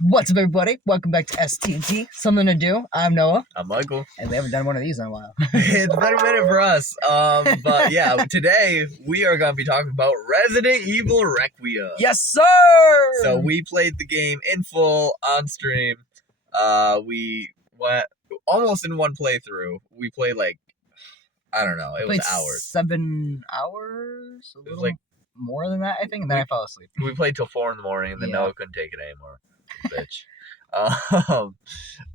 What's up, everybody? Welcome back to STT. Something to do. I'm Noah, I'm Michael. and we haven't done one of these in a while. It's been a minute for us. But yeah, today we are going to be talking about Resident Evil Requiem. Yes, sir! So we played the game in full on stream. We went almost in one playthrough. We played I don't know, it was hours. 7 hours? A little like more than that, I think, and then I fell asleep. We played till 4 in the morning, and then Yeah. Noah couldn't take it anymore. Bitch.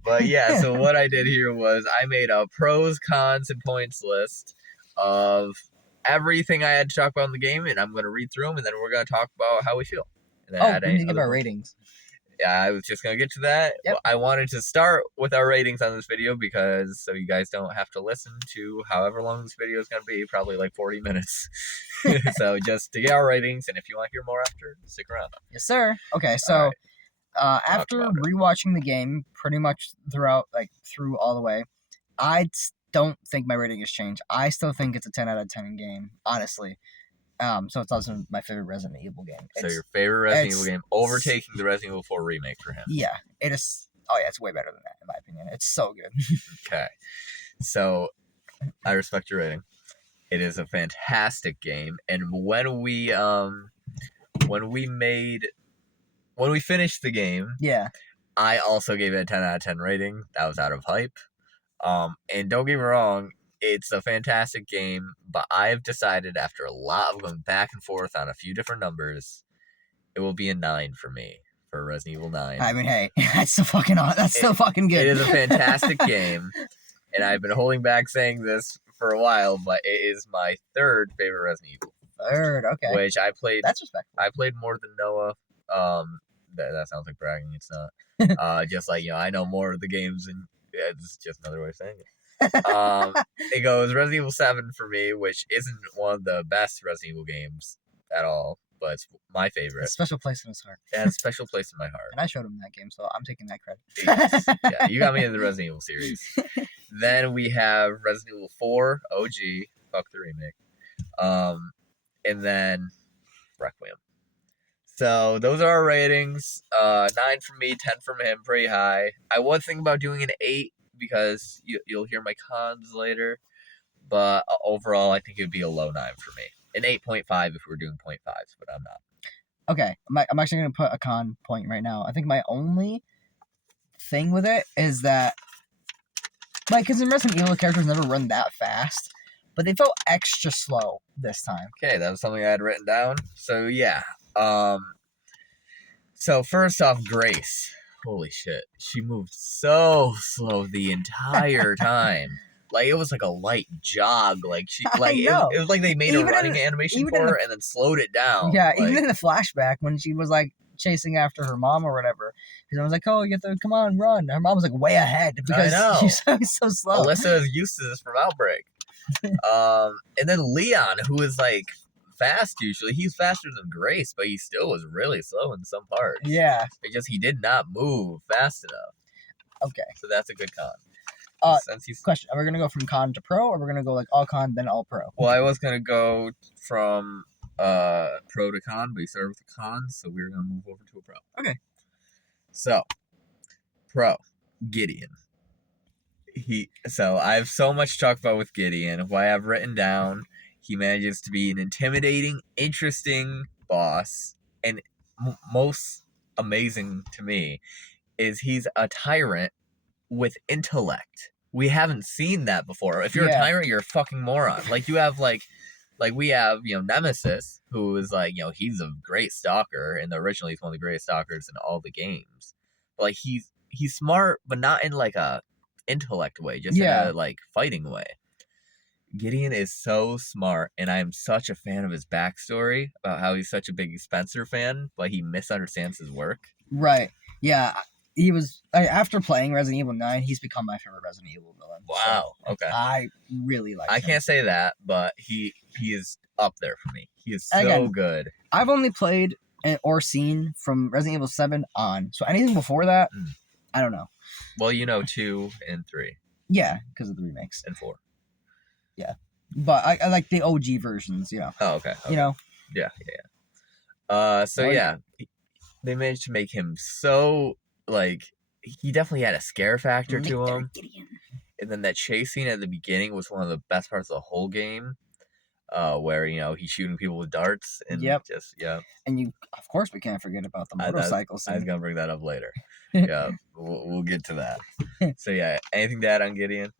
But yeah, so what I did here was I made a pros, cons, and points list of everything I had to talk about in the game, and I'm going to read through them, and then we're going to talk about how we feel. And then We need to give our ratings. Yeah, I was just going to get to that. Yep. I wanted to start with our ratings on this video because so you guys don't have to listen to however long this video is going to be, probably like 40 minutes. So just to get our ratings, and if you want to hear more after, stick around. Yes, sir. Okay, so after about it. rewatching the game pretty much through all the way, I don't think my rating has changed. I still think it's a 10 out of 10 game, honestly. So it's also my favorite Resident Evil game. So your favorite Resident Evil game overtaking the Resident Evil 4 remake for him. Yeah, it is. Oh yeah, it's way better than that in my opinion. It's so good. Okay, so I respect your rating. It is a fantastic game, and when we finished the game, Yeah, I also gave it a 10 out of 10 rating. That was out of hype. And don't get me wrong, it's a fantastic game, but I've decided after a lot of going back and forth on a few different numbers, it will be a 9 for me for Resident Evil 9. I mean, hey, that's still fucking good. It is a fantastic game, and I've been holding back saying this for a while, but it is my third favorite Resident Evil. Third, okay. Which I played. That's respectful. I played more than Noah. That sounds like bragging. It's not. Just like I know more of the games, and it's just another way of saying it. It goes Resident Evil 7 for me, which isn't one of the best Resident Evil games at all, but it's my favorite. A special place in his heart. It has a special place in my heart. And I showed him that game, so I'm taking that credit. Yes. Yeah, you got me in the Resident Evil series. Then we have Resident Evil 4 OG, fuck the remake, and then Requiem. So those are our ratings. 9 from me, 10 from him, pretty high. I was thinking about doing an 8 because you'll hear my cons later, but overall I think it would be a low 9 for me. An 8.5 if we were doing 0.5s, but I'm not. Okay, I'm actually going to put a con point right now. I think my only thing with it is that, because in Resident Evil, the characters never run that fast, but they felt extra slow this time. Okay, that was something I had written down. So yeah. So first off, Grace. Holy shit. She moved so slow the entire time. Like, it was like a light jog. Like, it was like they made a running animation for her and then slowed it down. Yeah, even in the flashback when she was, chasing after her mom or whatever. Because I was like, oh, you have to, come on, run. Her mom was, way ahead because she's so slow. Alyssa is used to this from Outbreak. And then Leon, who is, fast usually. He's faster than Grace, but he still was really slow in some parts. Yeah. Because he did not move fast enough. Okay. So that's a good con. Question: are we gonna go from con to pro, or we're gonna go all con then all pro? Well, I was gonna go from pro to con, but you started with the con, so we're gonna move over to a pro. Okay. So, pro Gideon. So I have so much to talk about with Gideon. What I have written down, he manages to be an intimidating, interesting boss, and most amazing to me is he's a tyrant with intellect. We haven't seen that before. If you're a tyrant, you're a fucking moron. You have we have Nemesis, who is he's a great stalker, and originally he's one of the greatest stalkers in all the games. But he's smart, but not in a intellect way, just in a fighting way. Gideon is so smart, and I am such a fan of his backstory about how he's such a big Spencer fan, but he misunderstands his work. Right. Yeah. He was after playing Resident Evil 9, he's become my favorite Resident Evil villain. Wow. So okay. I really like him. I can't say that, but he is up there for me. He is so good. I've only played or seen from Resident Evil 7 on, so anything before that, I don't know. Well, 2 and 3. Yeah, because of the remakes. And 4. Yeah, but I like the OG versions. Oh, okay. Yeah. So yeah, they managed to make him so like he definitely had a scare factor to Victor him. Gideon. And then that chase scene at the beginning was one of the best parts of the whole game, where he's shooting people with darts and Yep. just yeah. And of course, we can't forget about the I motorcycle was scene. gonna bring that up later. Yeah, we'll get to that. So yeah, anything to add on Gideon?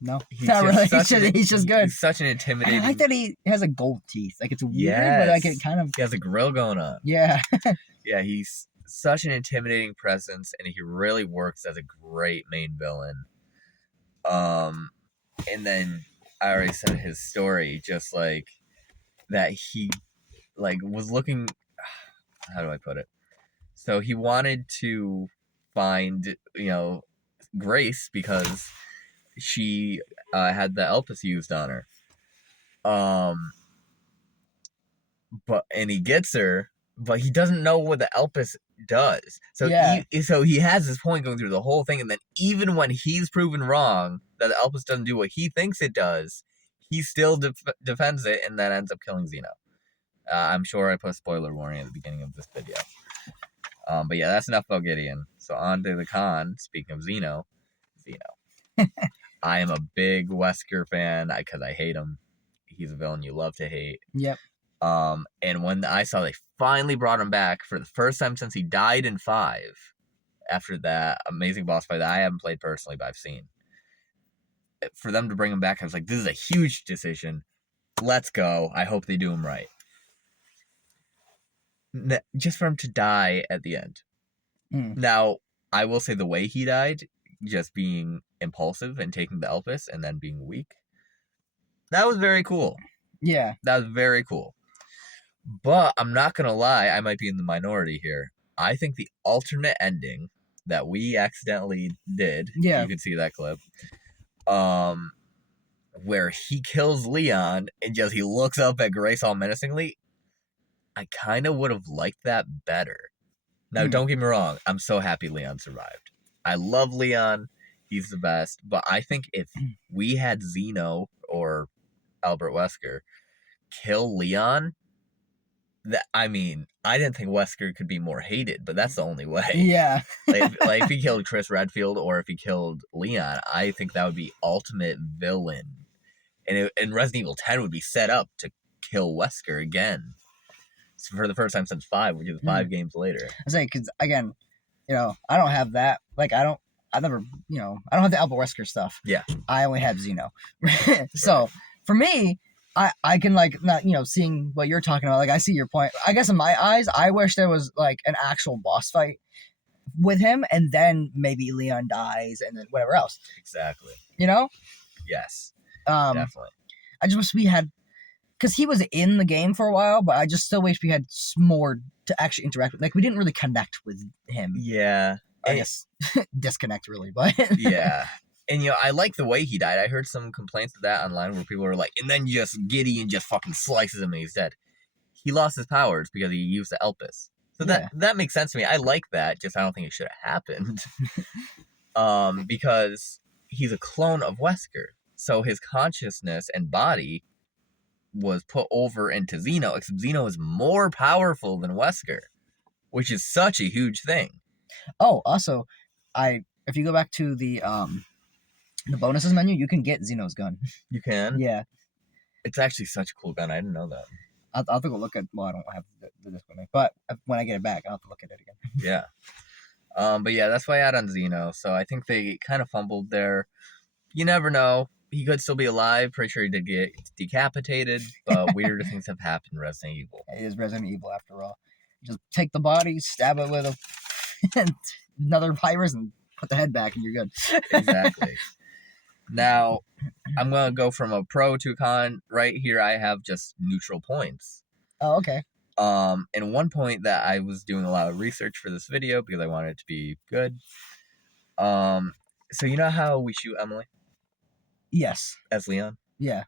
No, not really. He's just good. He's such an intimidating. I like that he has a gold teeth. Like, it's weird, Yes. but like it kind of. He has a grill going on. Yeah. Yeah, he's such an intimidating presence, and he really works as a great main villain. And then I already said his story, just like that he was looking. How do I put it? So he wanted to find Grace because she had the Elpis used on her. And he gets her, but he doesn't know what the Elpis does. So so he has this point going through the whole thing, and then even when he's proven wrong that the Elpis doesn't do what he thinks it does, he still defends it, and then ends up killing Zeno. I'm sure I put a spoiler warning at the beginning of this video. But yeah, that's enough about Gideon. So on to the con. Speaking of Zeno. I am a big Wesker fan because I hate him. He's a villain you love to hate. Yep. And when I saw they finally brought him back for the first time since he died in 5, after that amazing boss fight that I haven't played personally, but I've seen. For them to bring him back, I was like, this is a huge decision. Let's go. I hope they do him right. Just for him to die at the end. Now, I will say the way he died, just being impulsive and taking the Elpis and then being weak, that was very cool. Yeah. That was very cool. But I'm not going to lie, I might be in the minority here. I think the alternate ending that we accidentally did, you can see that clip, where he kills Leon and he looks up at Grace all menacingly, I kind of would have liked that better. Now, don't get me wrong, I'm so happy Leon survived. I love Leon, he's the best, but I think if we had Zeno or Albert Wesker kill Leon, I didn't think Wesker could be more hated, but that's the only way. Yeah. like if he killed Chris Redfield or if he killed Leon, I think that would be ultimate villain. And Resident Evil 10 would be set up to kill Wesker again. For the first time since 5, which is 5 games later. I say, because again, I don't have that. Like, I don't have the Albert Wesker stuff. Yeah. I only have Zeno. So, for me, I can, not, seeing what you're talking about, I see your point. I guess in my eyes, I wish there was, an actual boss fight with him, and then maybe Leon dies, and then whatever else. Exactly. Yes. Definitely. I just wish we had, because he was in the game for a while, but I just still wish we had more to actually interact with. We didn't really connect with him. Yeah. I guess disconnect, really, but... Yeah. And, I like the way he died. I heard some complaints of that online where people were like, and then Gideon just fucking slices him and he's dead. He lost his powers because he used the Elpis. So that makes sense to me. I like that, just I don't think it should have happened. Because he's a clone of Wesker. So his consciousness and body was put over into Zeno, except Zeno is more powerful than Wesker, which is such a huge thing. Oh, also, if you go back to the bonuses menu, you can get Zeno's gun. You can? Yeah. It's actually such a cool gun. I didn't know that. I'll have to go look at... Well, I don't have the disc with me, but when I get it back, I'll have to look at it again. Yeah. But yeah, that's why I add on Zeno. So I think they kind of fumbled there. You never know. He could still be alive. Pretty sure he did get decapitated, but weirder things have happened in Resident Evil. It is Resident Evil after all. You just take the body, stab it with another virus, and put the head back, and you're good. Exactly. Now, I'm going to go from a pro to a con. Right here, I have just neutral points. Oh, okay. And one point that I was doing a lot of research for this video because I wanted it to be good. So you know how we shoot Emily? Yes. As Leon? Yeah.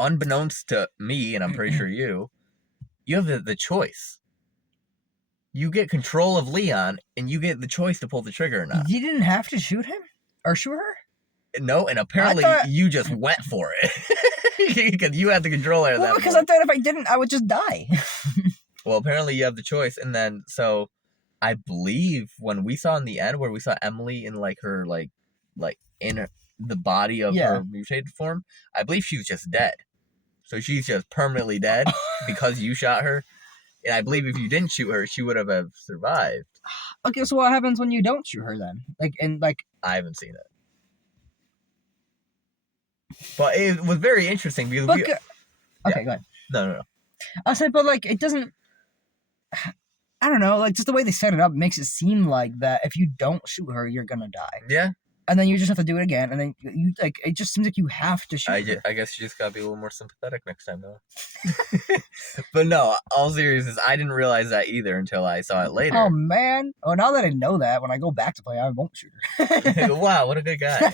Unbeknownst to me, and I'm pretty sure you have the choice. You get control of Leon, and you get the choice to pull the trigger or not. You didn't have to shoot him? Or shoot her? No, and apparently you just went for it. Because you had the controller. Well, because I thought if I didn't, I would just die. Well, apparently you have the choice, and then, so I believe when we saw in the end where we saw Emily in like her like in the body of Yeah. her mutated form, I believe she was just dead. So she's just permanently dead because you shot her. And I believe if you didn't shoot her, she would have survived. Okay, so what happens when you don't shoot her then? I haven't seen it. But it was very interesting because okay, go ahead. No. I said, but like, it doesn't. I don't know, like just the way they set it up makes it seem like that if you don't shoot her, you're gonna die. Yeah. And then you just have to do it again, and then you like it just seems like you have to shoot her. I guess you just gotta be a little more sympathetic next time, though. But no, all seriousness, I didn't realize that either until I saw it later. Oh man! Oh, now that I know that, when I go back to play, I won't shoot her. Wow, what a good guy!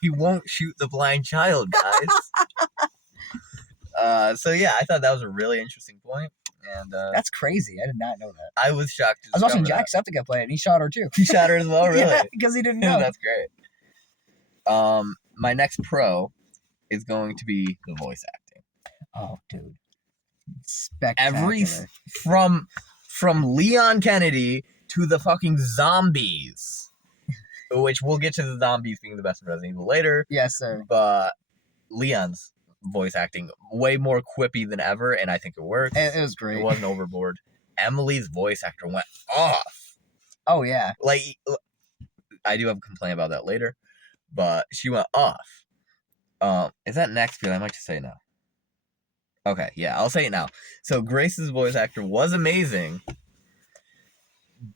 He won't shoot the blind child, guys. So yeah, I thought that was a really interesting point, and that's crazy. I did not know that. I was shocked. To I was watching discover Jacksepticeye play it, and he shot her too. He shot her as well, really? Yeah, because he didn't know. That's great. My next pro is going to be the voice acting. Oh, dude, spectacular. From Leon Kennedy to the fucking zombies, which we'll get to the zombies being the best in Resident Evil later. Yes, sir. But Leon's voice acting way more quippy than ever, and I think it worked. It was great. It wasn't overboard. Emily's voice actor went off. Oh yeah. Like, I do have a complaint about that later, but she went off. Is that next? Because I might just say it now. Okay, yeah, I'll say it now. So Grace's voice actor was amazing,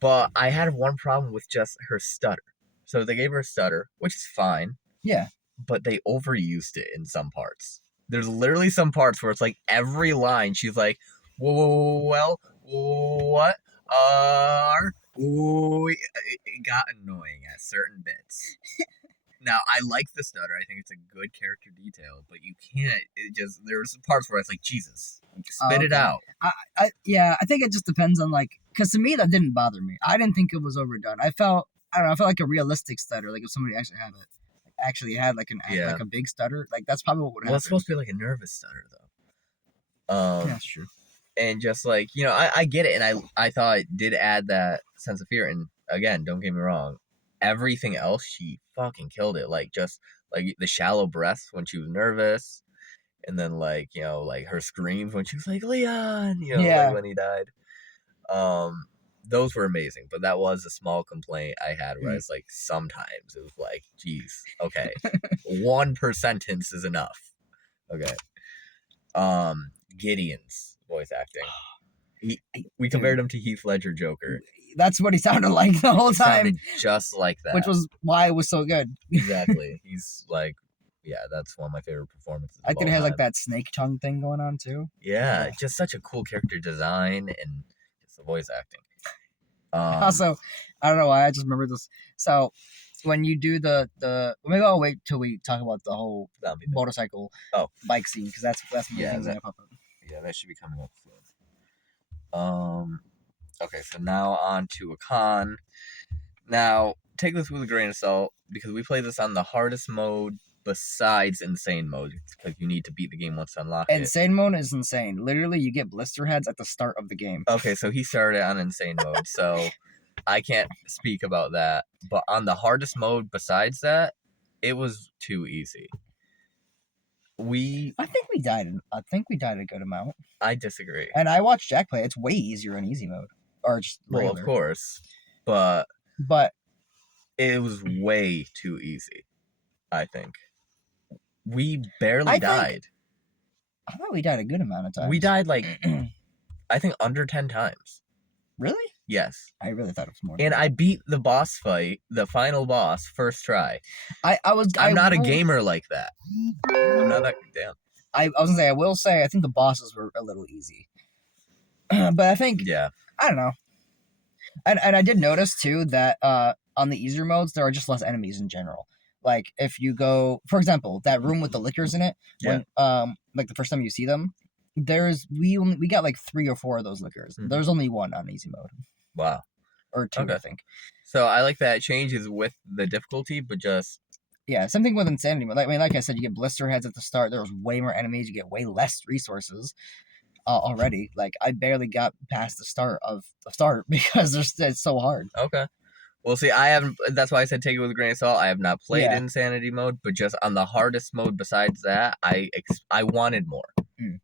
but I had one problem with just her stutter. So they gave her a stutter, which is fine. Yeah. But they overused it in some parts. There's literally some parts where it's like every line she's like, whoa, well, what? It got annoying at certain bits. Now, I like the stutter. I think it's a good character detail, but you can't. There's parts where it's like, Jesus, spit it out. I think it just depends on like, because to me that didn't bother me. I didn't think it was overdone. I felt like a realistic stutter. Like if somebody actually had like like a big stutter, like that's probably what would happen. Well, it's supposed to be like a nervous stutter though. Yeah, that's true. And just like, I get it, and I thought it did add that sense of fear. And again, don't get me wrong, everything else she fucking killed it. Like just like the shallow breaths when she was nervous, and then like like her screams when she was like Leon, like when he died. Those were amazing, but that was a small complaint I had where it's like sometimes it was like, geez, okay, one per sentence is enough. Okay. Gideon's voice acting. We compared him to Heath Ledger Joker. That's what he sounded like the whole time. Sounded just like that. Which was why it was so good. Exactly. He's like, yeah, that's one of my favorite performances. I think it has like that snake tongue thing going on too. Yeah, just such a cool character design and just the voice acting. Also, I don't know why I just remember this. So when you do the maybe I'll wait till we talk about the whole motorcycle bike scene because that's one of the things that pop up. Yeah, that should be coming up soon. Okay, so now on to a con. Now take this with a grain of salt because we play this on the hardest mode besides insane mode because you need to beat the game once to unlock it. Insane mode is insane. Literally, you get blister heads at the start of the game. Okay, so he started on insane mode, so I can't speak about that. But on the hardest mode besides that, it was too easy. I think we died a good amount. I disagree. And I watched Jack play. It's way easier in easy mode, or just regular. Well, of course, but it was way too easy. I think we barely died. I thought we died a good amount of times. We died like I think under 10 times. Really? Yes. I really thought it was more. And I beat the boss fight, the final boss, first try. I'm not a gamer like that. I'm not that damn. I was gonna say, I will say, I think the bosses were a little easy. But I think, I don't know. And I did notice too that on the easier modes there are just less enemies in general. Like if you go, for example, that room with the lickers in it, when like the first time you see them, we got like 3 or 4 of those lickers. Mm-hmm. There's only 1 on easy mode. Wow. Or 2, I think. So I like that it changes with the difficulty, but just same thing with insanity mode. Like I said, you get blister heads at the start. There was way more enemies. You get way less resources. already. Like I barely got past the start because it's so hard. Okay. Well, see, I haven't. That's why I said take it with a grain of salt. I have not played Yeah. Insanity mode, but just on the hardest mode. Besides that, I wanted more.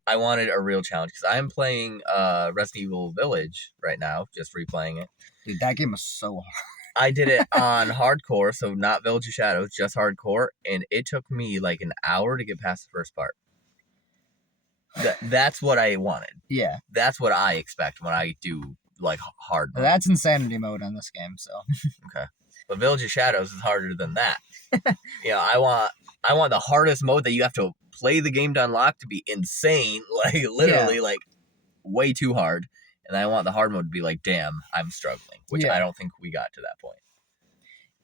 I wanted a real challenge because I'm playing Resident Evil Village right now, just replaying it. Dude, that game was so hard. I did it on hardcore, so not Village of Shadows, just hardcore, and it took me like an hour to get past the first part. That's what I wanted. Yeah. That's what I expect when I do like hard mode. That's insanity mode on this game, so. Okay. But Village of Shadows is harder than that. I want the hardest mode that you have to play the game to unlock to be insane, like literally like way too hard. And I want the hard mode to be like, damn, I'm struggling, which I don't think we got to that point.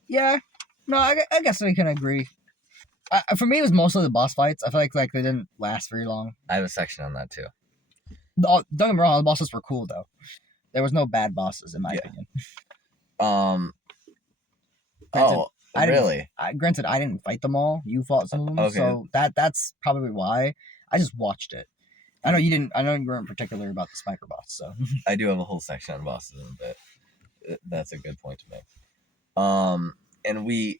Yeah. No, I guess we can agree. For me, it was mostly the boss fights. I feel like they didn't last very long. I have a section on that too. Don't get me wrong, the bosses were cool though. There was no bad bosses in my opinion. Granted, Granted, I didn't fight them all. You fought some of them, so that's probably why. I just watched it. I know you didn't. I know you weren't particular about the spiker boss, so. I do have a whole section on bosses in a bit. That's a good point to make. And we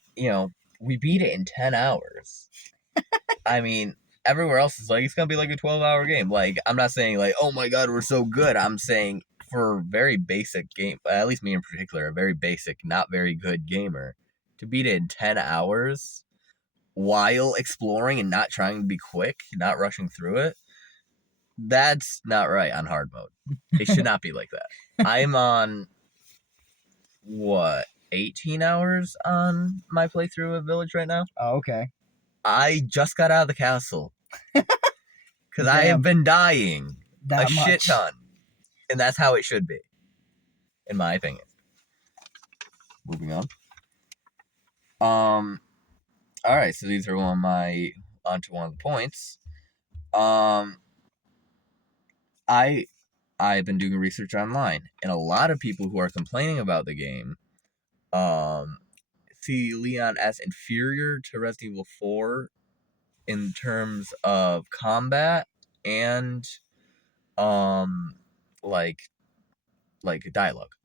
beat it in 10 hours. I mean, everywhere else is like, it's going to be like a 12-hour game. Like, I'm not saying like, oh my God, we're so good. I'm saying for a very basic game, at least me in particular, a very basic, not very good gamer, to beat it in 10 hours while exploring and not trying to be quick, not rushing through it, that's not right on hard mode. It should not be like that. I'm on, 18 hours on my playthrough of Village right now. Oh, okay. I just got out of the castle because I have been dying shit ton, and that's how it should be, in my opinion. Moving on. All right, so these are onto one of the points. I've been doing research online, and a lot of people who are complaining about the game, see Leon as inferior to Resident Evil 4 in terms of combat and like dialogue.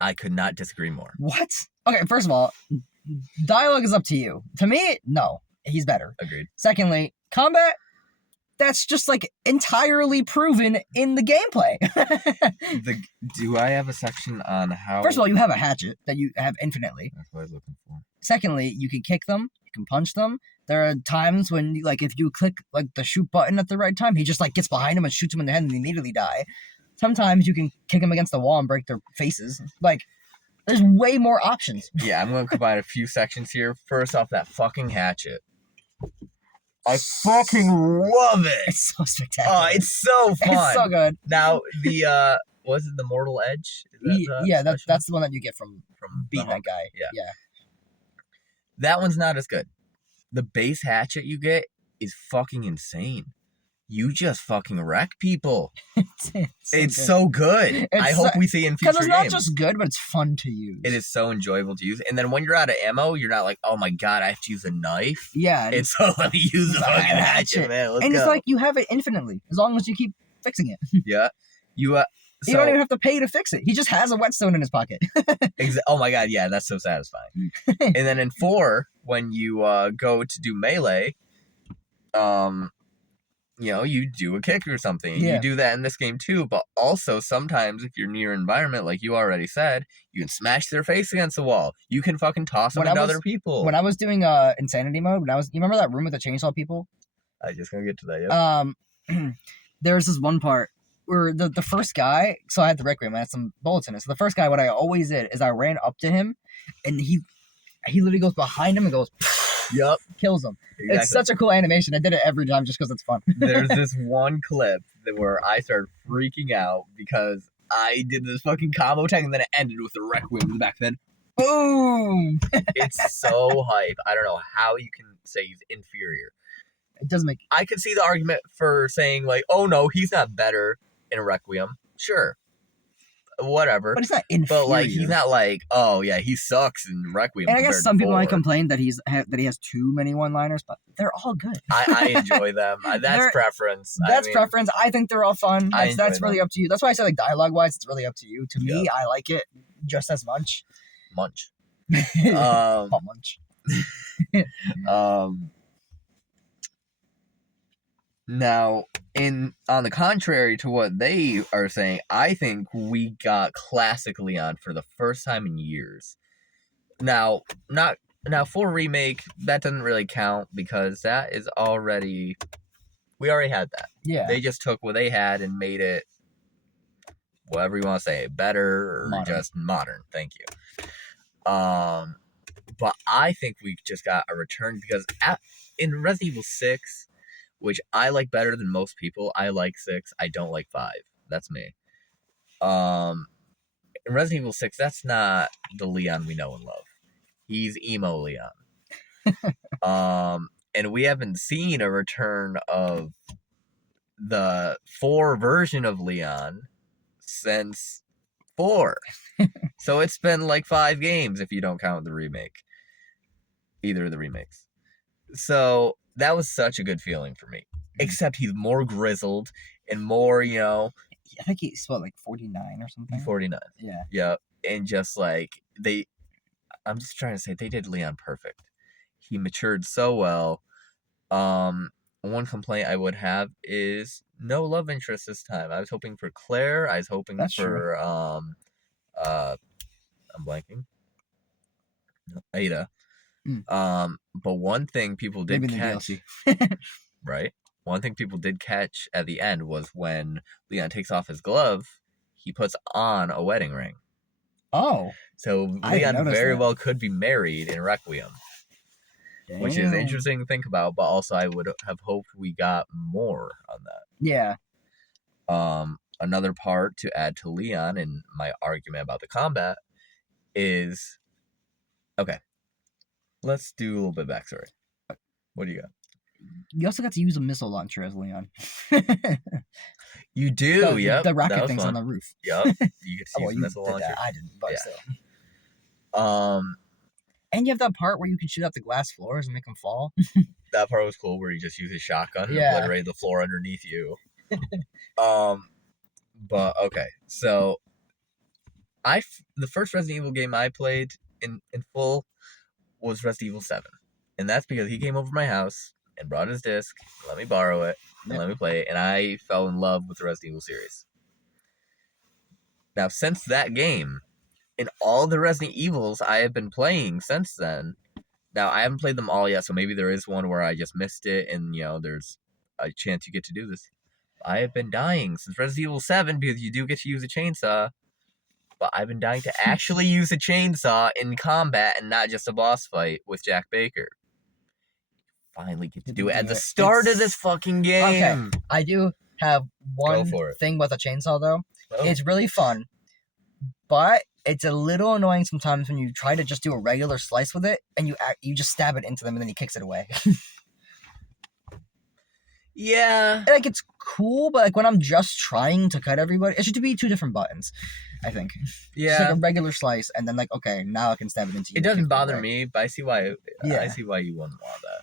I could not disagree more. What? Okay, first of all, dialogue is up to you. To me, no, he's better. Agreed. Secondly, combat, that's just like entirely proven in the gameplay. Do I have a section on how? First of all, you have a hatchet that you have infinitely. That's what I was looking for. Secondly, you can kick them, you can punch them. There are times when, like, if you click like the shoot button at the right time, he just like gets behind them and shoots them in the head and they immediately die. Sometimes you can kick them against the wall and break their faces. Like, there's way more options. Yeah, I'm going to combine a few sections here. First off, that fucking hatchet. I fucking love it. It's so spectacular. Oh, it's so fun. It's so good. Now, was it the Mortal Edge? That's the one that you get from beating that guy. Yeah. That one's not as good. The base hatchet you get is fucking insane. You just fucking wreck people. It's so good. I hope we see it in future games. Because it's not just good, but it's fun to use. It is so enjoyable to use. And then when you're out of ammo, you're not like, oh my God, I have to use a knife. Yeah. It's so let me use the fucking hatchet, man. Let's go. It's like you have it infinitely, as long as you keep fixing it. Yeah. You don't even have to pay to fix it. He just has a whetstone in his pocket. Oh my God, yeah, that's so satisfying. And then in 4, when you go to do melee, you do a kick or something. Yeah. You do that in this game too, but also sometimes if you're near environment, like you already said, you can smash their face against the wall. You can fucking toss them into other people. When I was doing insanity mode, you remember that room with the chainsaw people? I just gonna get to that, yeah. There's this one part where the first guy, so I had the Requiem, I had some bullets in it. So the first guy, what I always did is I ran up to him, and he literally goes behind him and goes, yep, kills him. Exactly. It's such a cool animation. I did it every time just because it's fun. There's this one clip where I started freaking out because I did this fucking combo tag and then it ended with the Requiem in the back then. Boom! It's so hype. I don't know how you can say he's inferior. It doesn't make... I could see the argument for saying like, oh no, he's not better in a Requiem. Sure. whatever. But it's not inferior. But like, he's not like, oh yeah, he sucks in Requiem. And I guess compared some to people might 4. complain that that he has too many one-liners, but they're all good. I enjoy them. That's preference. That's preference. I think they're all fun. That's really them. up to you. That's why I say like dialogue-wise, it's really up to you. To me, Yep. I like it just as much. Munch. Munch. Now, on the contrary to what they are saying, I think we got classic Leon for the first time in years. Now, full remake, that doesn't really count because that is already, we already had that. Yeah. They just took what they had and made it, whatever you want to say, better or Modern. just modern. Thank you. But I think we just got a return because in Resident Evil 6, which I like better than most people, I like 6. I don't like 5. That's me. In Resident Evil 6, that's not the Leon we know and love. He's emo Leon. And we haven't seen a return of the 4 version of Leon since 4. So it's been like 5 games if you don't count the remake. Either of the remakes. So that was such a good feeling for me. Except he's more grizzled and more, I think he's like 49 or something. 49. Yeah. Yeah. And just like I'm just trying to say they did Leon perfect. He matured so well. One complaint I would have is no love interest this time. I was hoping for Claire. I was hoping That's for true. I'm blanking. Ada. But one thing people did Maybe in the catch, DLC. right? One thing people did catch at the end was when Leon takes off his glove, he puts on a wedding ring. Oh. So I didn't Leon notice very that. well could be married in Requiem. Damn. Which is interesting to think about, but also I would have hoped we got more on that. Yeah. Another part to add to Leon and my argument about the combat is, okay, let's do a little bit of backstory. What do you got? You also got to use a missile launcher as Leon. You do, yep. The rocket thing's on the roof. Yep. You get to use a missile did launcher. that. I didn't, but still. And you have that part where you can shoot out the glass floors and make them fall. That part was cool, where you just use his shotgun and Yeah. obliterate the floor underneath you. But okay, so the first Resident Evil game I played in full was Resident Evil 7, and that's because he came over to my house and brought his disc, let me borrow it, and let me play it, and I fell in love with the Resident Evil series. Now, since that game, in all the Resident Evils I have been playing since then, now I haven't played them all yet, so maybe there is one where I just missed it, and there's a chance you get to do this. I have been dying since Resident Evil 7 because you do get to use a chainsaw, but I've been dying to actually use a chainsaw in combat and not just a boss fight with Jack Baker. Finally get to do it at the start of this fucking game. Okay, I do have one thing with a chainsaw though. Oh. It's really fun, but it's a little annoying sometimes when you try to just do a regular slice with it and you just stab it into them and then he kicks it away. Yeah. Like, it's cool, but like when I'm just trying to cut everybody, it should be 2 different buttons, I think. Yeah. Just like a regular slice, and then like, okay, now I can stab it into you. It doesn't bother me, but I see why. Yeah. I see why you wouldn't want that.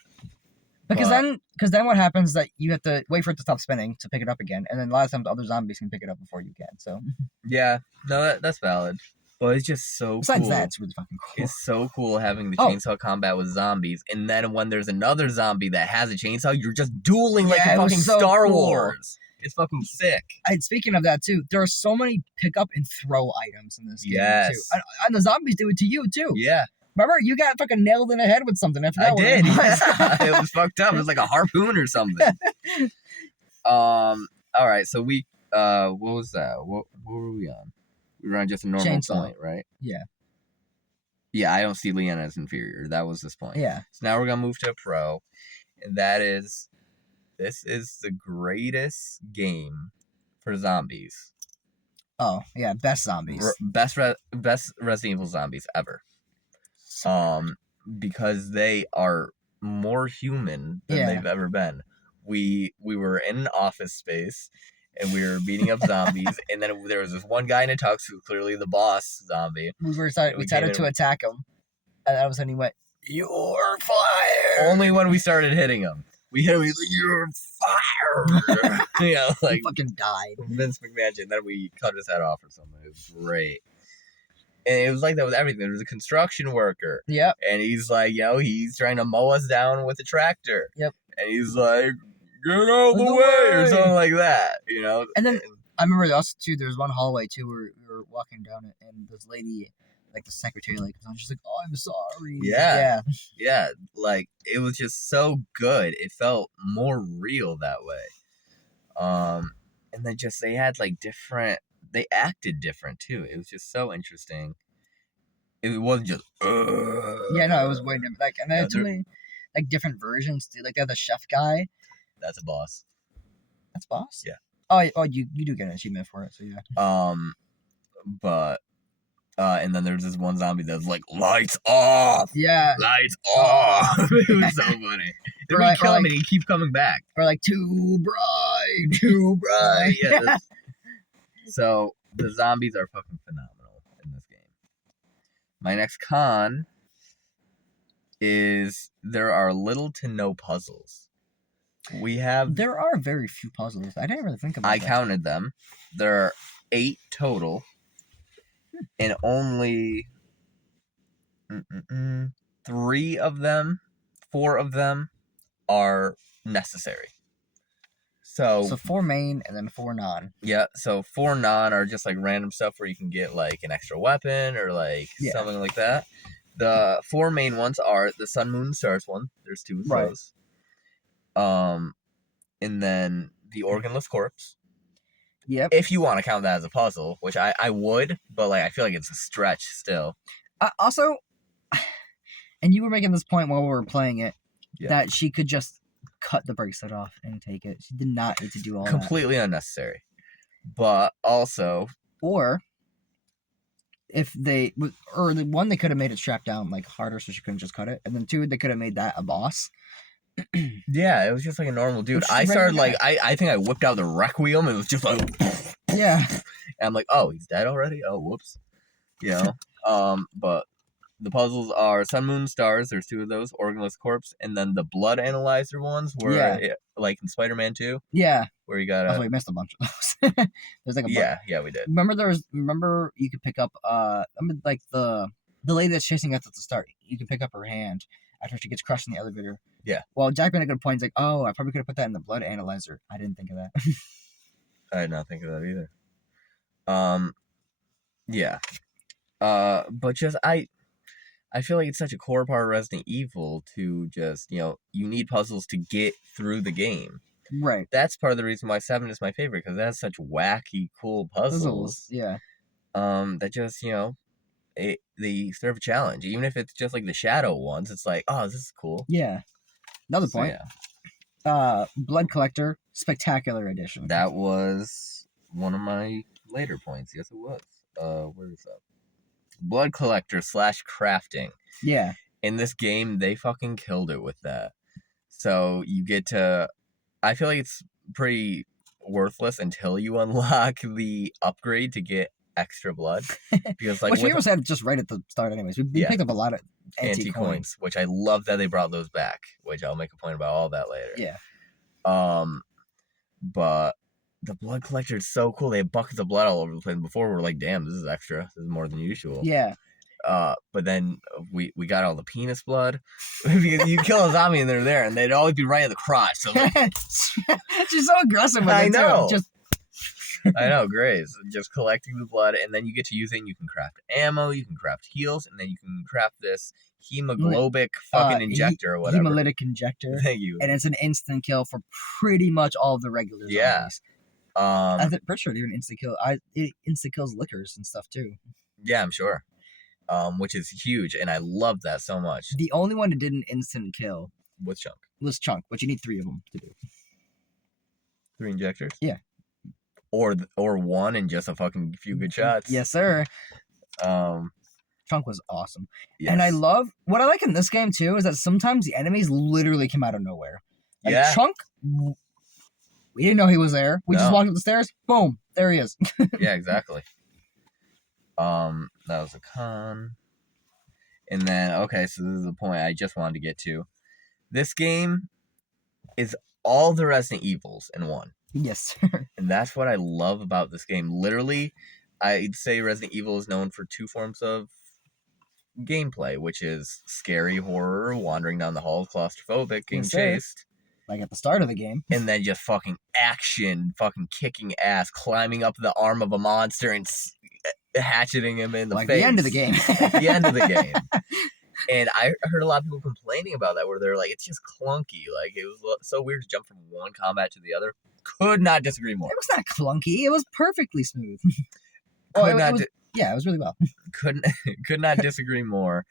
Because then what happens is that you have to wait for it to stop spinning to pick it up again, and then a lot of times other zombies can pick it up before you can. So. Yeah. No, that's valid. But it's just so Besides cool. that, it's really fucking cool. It's so cool having the chainsaw combat with zombies, and then when there's another zombie that has a chainsaw, you're just dueling like a fucking Star Wars. It's fucking sick. And speaking of that too, there are so many pick up and throw items in this game too. And the zombies do it to you too. Yeah. Remember, you got fucking nailed in the head with something. I did. Yeah. It was fucked up. It was like a harpoon or something. All right. So we what was that? What were we on? We were on just a normal point, right? Yeah. Yeah, I don't see Leon as inferior. That was this point. Yeah. So now we're gonna move to a pro, and this is the greatest game for zombies. Oh yeah, best zombies. Best Resident Evil zombies ever. Because they are more human than they've ever been. We were in an office space, and we were beating up zombies. And then there was this one guy in a tux who was clearly the boss zombie. We decided to attack him, and all of a sudden he went, "You're fired!" Only when we started hitting him. We hit him, he's like, "You're fired!" You know, He like fucking died. Vince McMahon, and then we cut his head off or something. It was great. And it was like that with everything. There was a construction worker. Yep. And he's like, he's trying to mow us down with a tractor. Yep. And he's like, "Get out of the way," or something like that, And then I remember also too. There was one hallway too where we were walking down it, and this lady, like the secretary, like I was just like, "Oh, I'm sorry." Yeah. Yeah, like it was just so good. It felt more real that way. And then just they had like different. They acted different too. It was just so interesting. It wasn't just. Yeah, no, it was way different. Like, and then too many, like different versions too. Like they had the chef guy. That's a boss. That's boss. Yeah. Oh, you do get an achievement for it, so yeah. But and then there's this one zombie that's like, "Lights off." Yeah. Lights off. It was so funny. Then we kill him and he keep coming back. Or like too bright. Yeah. So the zombies are fucking phenomenal in this game. My next con is there are little to no puzzles. There are very few puzzles. I didn't really think about that. I counted them. There are 8 total, and only 4 of them are necessary. So 4 main and then 4 non. Yeah, so 4 non are just like random stuff where you can get like an extra weapon or like something like that. The 4 main ones are the Sun, Moon, Stars one. There's 2 of those. And then the Organless Corpse. Yep. If you want to count that as a puzzle, which I would, but like I feel like it's a stretch still. Also, and you were making this point while we were playing it, that she could just cut the bracelet off and take it. She did not need to do all that. Completely unnecessary. But also... Or... If they... Or the one, they could have made it strapped down like harder so she couldn't just cut it. And then 2, they could have made that a boss. Yeah, it was just like a normal dude. I started like... I think I whipped out the Requiem and it was just like... Yeah. And I'm like, oh, he's dead already? Oh, whoops. But... The puzzles are Sun, Moon, Stars. There's 2 of those. Organless Corpse. And then the Blood Analyzer ones were like in Spider-Man 2. Yeah. Where you got we missed a bunch of those. There's like a bunch. Yeah, we did. Remember you could pick up like the lady that's chasing us at the start. You can pick up her hand after she gets crushed in the elevator. Yeah. Well, Jack made a good point. He's like, "Oh, I probably could have put that in the Blood Analyzer." I didn't think of that. I did not think of that either. Yeah. But just I feel like it's such a core part of Resident Evil to just, you need puzzles to get through the game. Right. That's part of the reason why 7 is my favorite, because it has such wacky, cool puzzles. Yeah. That just, they serve a challenge. Even if it's just like the Shadow ones, it's like, oh, this is cool. Yeah. Another point. Blood Collector, Spectacular Edition. That was one of my later points. Yes, it was. Where is that? Blood Collector / crafting. Yeah. In this game, they fucking killed it with that. So you get to... I feel like it's pretty worthless until you unlock the upgrade to get extra blood. Because like, which we almost had just right at the start anyways. We picked up a lot of anti-coins. Which I love that they brought those back. Which I'll make a point about all that later. Yeah. But... The Blood Collector is so cool. They have buckets of blood all over the place. Before we were like, damn, this is extra. This is more than usual. Yeah. But then we got all the penis blood. You kill a zombie and they're there, and they'd always be right at the crotch. So like, she's so aggressive with it, know. Too. I know, great. So just collecting the blood, and then you get to use it, and you can craft ammo, you can craft heals, and then you can craft this hemoglobic fucking injector or whatever. Hemolytic injector. Thank you. And it's an instant kill for pretty much all of the regular zombies. Yeah. I'm pretty sure it even instant kill. It instant kills lickers and stuff too. Yeah, I'm sure. Which is huge, and I love that so much. The only one that didn't instant kill was Chunk, but you need 3 of them to do. 3 injectors? Yeah. Or 1 and just a fucking few good shots. Yes, sir. Chunk was awesome. Yes. And what I like in this game too is that sometimes the enemies literally come out of nowhere. Like Chunk We didn't know he was there. We just No. walked up the stairs. Boom, there he is. Yeah, exactly. That was a con. And then, okay, so this is the point I just wanted to get to. This game is all the Resident Evils in one. Yes. And that's what I love about this game. Literally, I'd say Resident Evil is known for two forms of gameplay, which is scary horror, wandering down the halls, claustrophobic, getting chased. Like at the start of the game. And then just fucking action, fucking kicking ass, climbing up the arm of a monster and hatcheting him in the face. The end of the game. The end of the game. And I heard a lot of people complaining about that, where they're like, it's just clunky. Like, it was so weird to jump from one combat to the other. Could not disagree more. It was not clunky. It was perfectly smooth. Yeah, it was really well. Could not disagree more.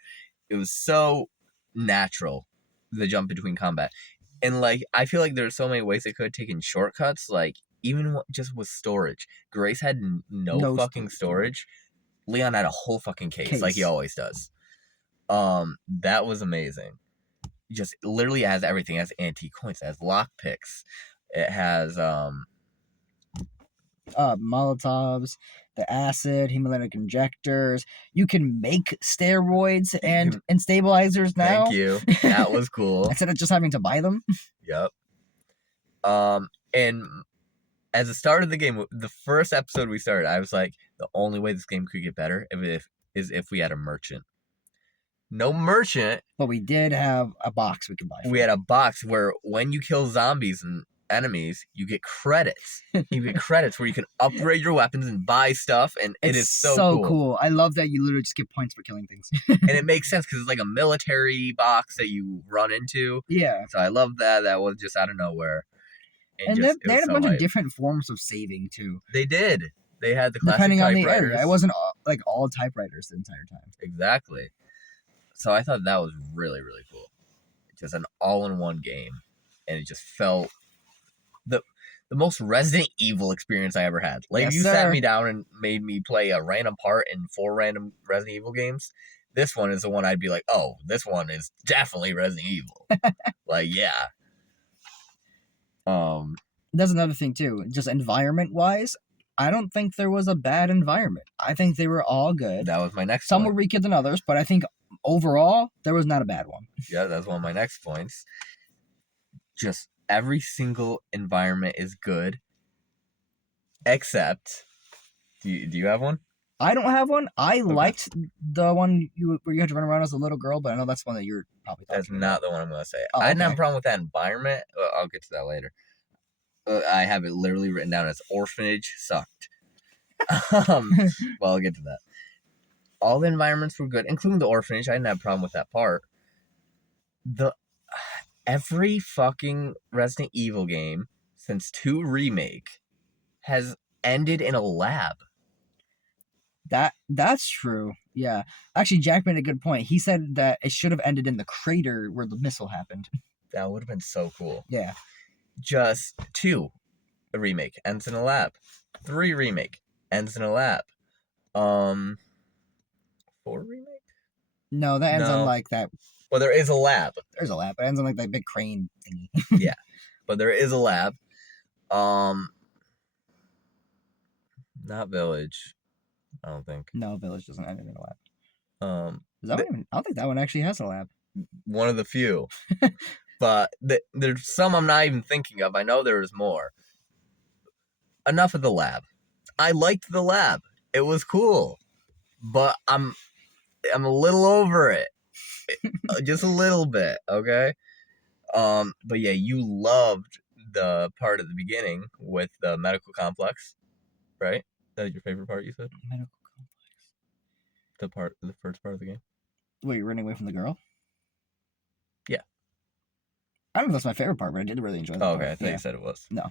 It was so natural, the jump between combat. And, like, I feel like there's so many ways they could have taken shortcuts, like, even just with storage. Grace had no fucking storage. Leon had a whole fucking case, like he always does. That was amazing. Just literally has everything. It has antique coins. It has lockpicks. It has Molotovs, the acid, hemolytic injectors. You can make steroids and stabilizers now. Thank you. That was cool. Instead of just having to buy them. Yep. And as the start of the game, the first episode we started, I was like, the only way this game could get better is if we had a merchant. No merchant. But we did have a box we could buy. We had a box where when you kill zombies and enemies, you get credits. You get credits where you can upgrade your weapons and buy stuff, and it is so cool. I love that you literally just get points for killing things. And it makes sense because it's like a military box that you run into. Yeah. So I love that. That was just out of nowhere. And they had a bunch of different forms of saving too. They did. They had the classic depending on the typewriters. area. It wasn't all typewriters the entire time. Exactly. So I thought that was really, really cool. Just an all-in-one game. And it just felt the most Resident Evil experience I ever had. Like, yes, if you sir. sat me down and made me play a random part in 4 random Resident Evil games, this one is the one I'd be like, oh, this one is definitely Resident Evil. Like, yeah. That's another thing too. Just environment-wise, I don't think there was a bad environment. I think they were all good. That was my next Some point. were weaker than others, but I think overall, there was not a bad one. Yeah, that's one of my next points. Just every single environment is good, except... Do you have one? I don't have one. I liked the one where you had to run around as a little girl, but I know that's one that you're probably talking That's not the one I'm going to say. Oh, I didn't have a problem with that environment. I'll get to that later. I have it literally written down as orphanage sucked. Well, I'll get to that. All the environments were good, including the orphanage. I didn't have a problem with that part. Every fucking Resident Evil game since 2 Remake has ended in a lab. That's true. Yeah. Actually, Jack made a good point. He said that it should have ended in the crater where the missile happened. That would have been so cool. Yeah. Just 2 Remake ends in a lab. 3 Remake ends in a lab. 4 Remake? No, that ends on like that. Well, there is a lab. There's a lab. It ends on like that big crane thingy. Yeah. But there is a lab. Not Village. I don't think. No, Village doesn't end in a lab. I I don't think that one actually has a lab. One of the few. But there's some I'm not even thinking of. I know there's more. Enough of the lab. I liked the lab. It was cool. But I'm a little over it. Just a little bit, okay? But yeah, you loved the part at the beginning with the medical complex, right? That was your favorite part, you said? Medical complex. The first part of the game? Wait, you're running away from the girl? Yeah. I don't know if that's my favorite part, but I did really enjoy that part. Okay, I thought you said it was. No.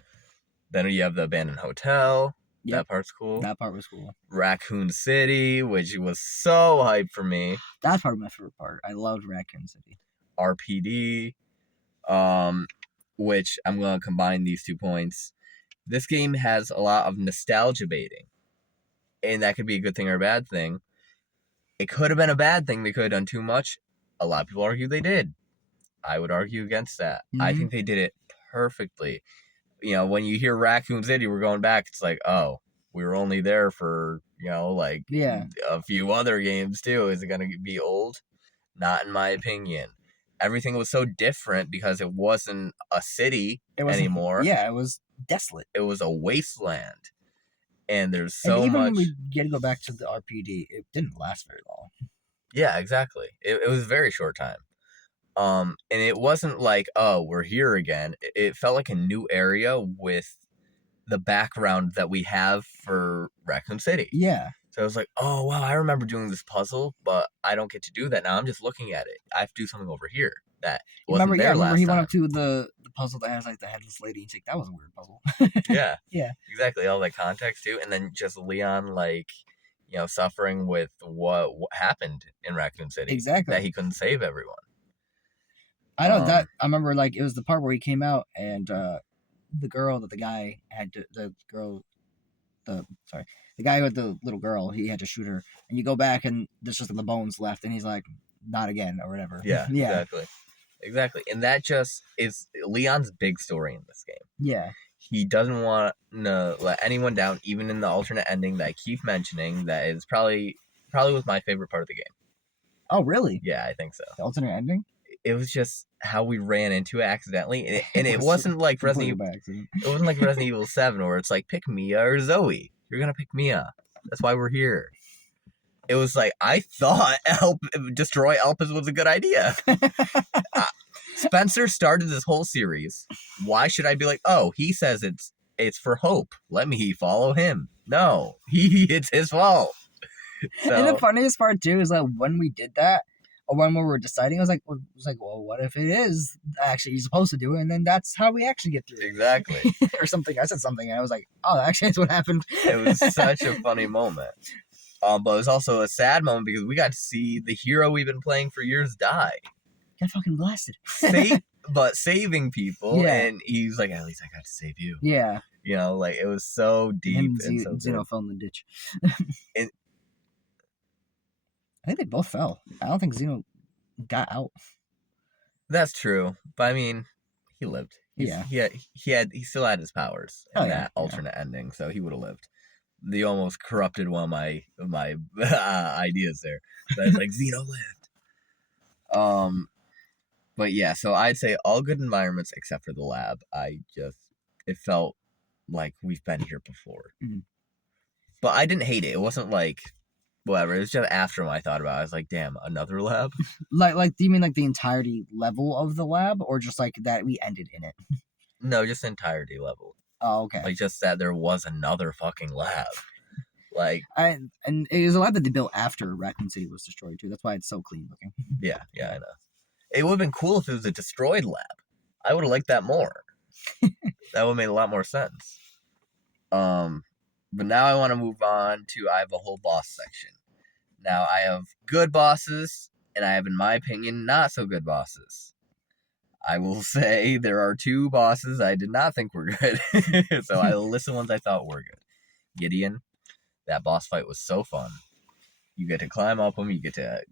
Then you have the abandoned hotel. Yep. That part's cool. That part was cool. Raccoon City, which was so hype for me. That's probably my favorite part. I loved Raccoon City. RPD, which I'm going to combine these 2 points. This game has a lot of nostalgia baiting. And that could be a good thing or a bad thing. It could have been a bad thing. They could have done too much. A lot of people argue they did. I would argue against that. Mm-hmm. I think they did it perfectly. when you hear Raccoon City, we're going back. It's like, oh, we were only there for like Yeah. a few other games too. Is it gonna be old? Not in my opinion. Everything was so different because it wasn't a city anymore. Yeah, it was desolate. It was a wasteland, and there's And so even much. when we get to go back to the RPD, it didn't last very long. Yeah, exactly. It was a very short time. And it wasn't like, oh, we're here again. It felt like a new area with the background that we have for Raccoon City. Yeah. So I was like, oh, wow, I remember doing this puzzle, but I don't get to do that now. I'm just looking at it. I have to do something over here that wasn't there last he time. went up to the puzzle that has like the headless lady and he's like, that was a weird puzzle. Yeah. Yeah. Exactly. All that context too. And then just Leon, like, suffering with what happened in Raccoon City. Exactly. That he couldn't save everyone. I know that. I remember like it was the part where he came out and the girl that the guy had to, the guy with the little girl, he had to shoot her, and you go back and there's just the bones left, and he's like, not again or whatever. Yeah. Yeah. Exactly. And that just is Leon's big story in this game. Yeah. He doesn't want to let anyone down, even in the alternate ending that I keep mentioning. That is probably was my favorite part of the game. Oh, really? Yeah, I think so. The alternate ending? It was just how we ran into it accidentally, and it wasn't like Resident Evil. It wasn't like Resident Evil 7 where it's like pick Mia or Zoe. You're gonna pick Mia. That's why we're here. It was like I thought destroy Elpis was a good idea. Spencer started this whole series. Why should I be like, oh, he says it's for hope. Let me follow him. No, it's his fault. So, and the funniest part too is that when we did that, or when we were deciding, I was like, well, what if it is actually you're supposed to do it, and then that's how we actually get through it. Exactly. Or something. I said something, and I was like, oh, actually, that's what happened. It was such a funny moment. But it was also a sad moment because we got to see the hero we've been playing for years die. Got fucking blasted. But saving people, Yeah. And he's like, at least I got to save you. Yeah. Like it was so deep and so Zeno good. fell in the ditch. And, I think they both fell. I don't think Zeno got out. that's true, but I mean, he lived. He still had his powers in that alternate ending, so he would have lived. They almost corrupted one of my ideas there. So I was like, Zeno lived. But yeah, so I'd say all good environments except for the lab. It felt like we've been here before. Mm-hmm. But I didn't hate it. It wasn't like whatever. It was just after I thought about it, I was like, damn, another lab? Like do you mean like the entirety level of the lab, or just like that we ended in it? No, just entirety level. Oh, okay. Like just that there was another fucking lab. Like and it was a lab that they built after Raccoon City was destroyed too. That's why it's so clean looking. Yeah, I know. It would have been cool if it was a destroyed lab. I would have liked that more. That would have made a lot more sense. But now I want to move on to I have a whole boss section. Now I have good bosses, and I have, in my opinion, not so good bosses. I will say there are 2 bosses I did not think were good. So I will list the ones I thought were good. Gideon, that boss fight was so fun. You get to climb up him, you get to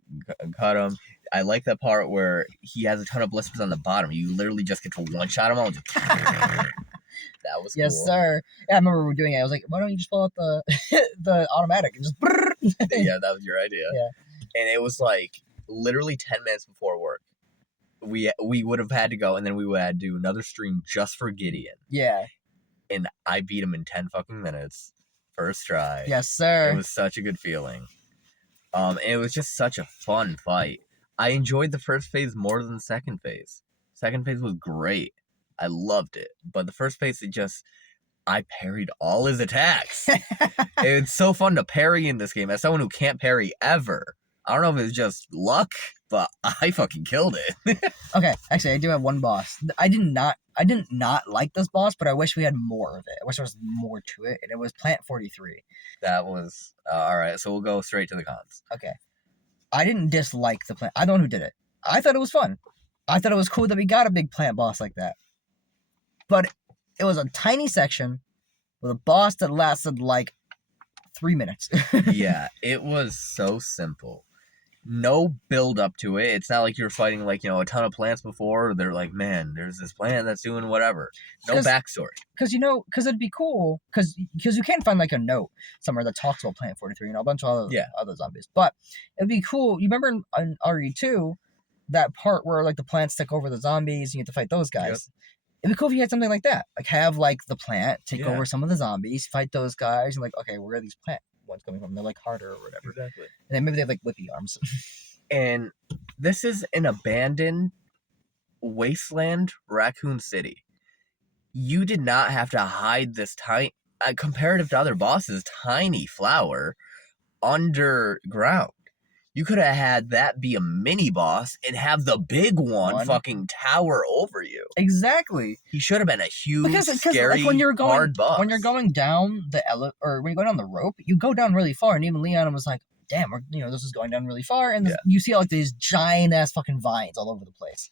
cut him. I like that part where he has a ton of blisters on the bottom. You literally just get to one-shot him all. Just that was yes, cool. Sir. Yeah, I remember we were doing it. I was like, why don't you just pull out the the automatic and just Yeah, that was your idea. Yeah. And it was like literally 10 minutes before work. We would have had to go, and then we would have to do another stream just for Gideon. Yeah. And I beat him in 10 fucking minutes. First try. Yes, sir. It was such a good feeling. And it was just such a fun fight. I enjoyed the first phase more than the second phase. Second phase was great. I loved it. But the first phase, I parried all his attacks. It's so fun to parry in this game as someone who can't parry ever. I don't know if it's just luck, but I fucking killed it. Okay, actually, I do have one boss. I did not like this boss, but I wish we had more of it. I wish there was more to it, and it was Plant 43. That was all right. So we'll go straight to the cons. Okay, I didn't dislike the plant. I'm the one who did it. I thought it was fun. I thought it was cool that we got a big plant boss like that. But it was a tiny section with a boss that lasted like 3 minutes. Yeah, it was so simple. no build up to it. It's not like you're fighting like a ton of plants before. They're like, man, there's this plant that's doing whatever. No backstory. Because it'd be cool, because you can find like a note somewhere that talks about Planet 43 and a bunch of other zombies. But it'd be cool. You remember in RE2 that part where like the plants take over the zombies and you have to fight those guys. Yep. It'd be cool if you had something like that. Like have like the plant take over some of the zombies, fight those guys, and like, okay, where are these plant ones coming from? They're like harder or whatever. Exactly. And then maybe they have like whippy arms. And this is an abandoned wasteland raccoon city. You did not have to hide this tiny, comparative to other bosses, tiny flower underground. You could have had that be a mini boss and have the big one fucking tower over you. Exactly. He should have been a huge, scary, like when you're going, hard boss. When you're going down or when you go down the rope, you go down really far, and even Leon was like, damn, this is going down really far, and you see like these giant ass fucking vines all over the place,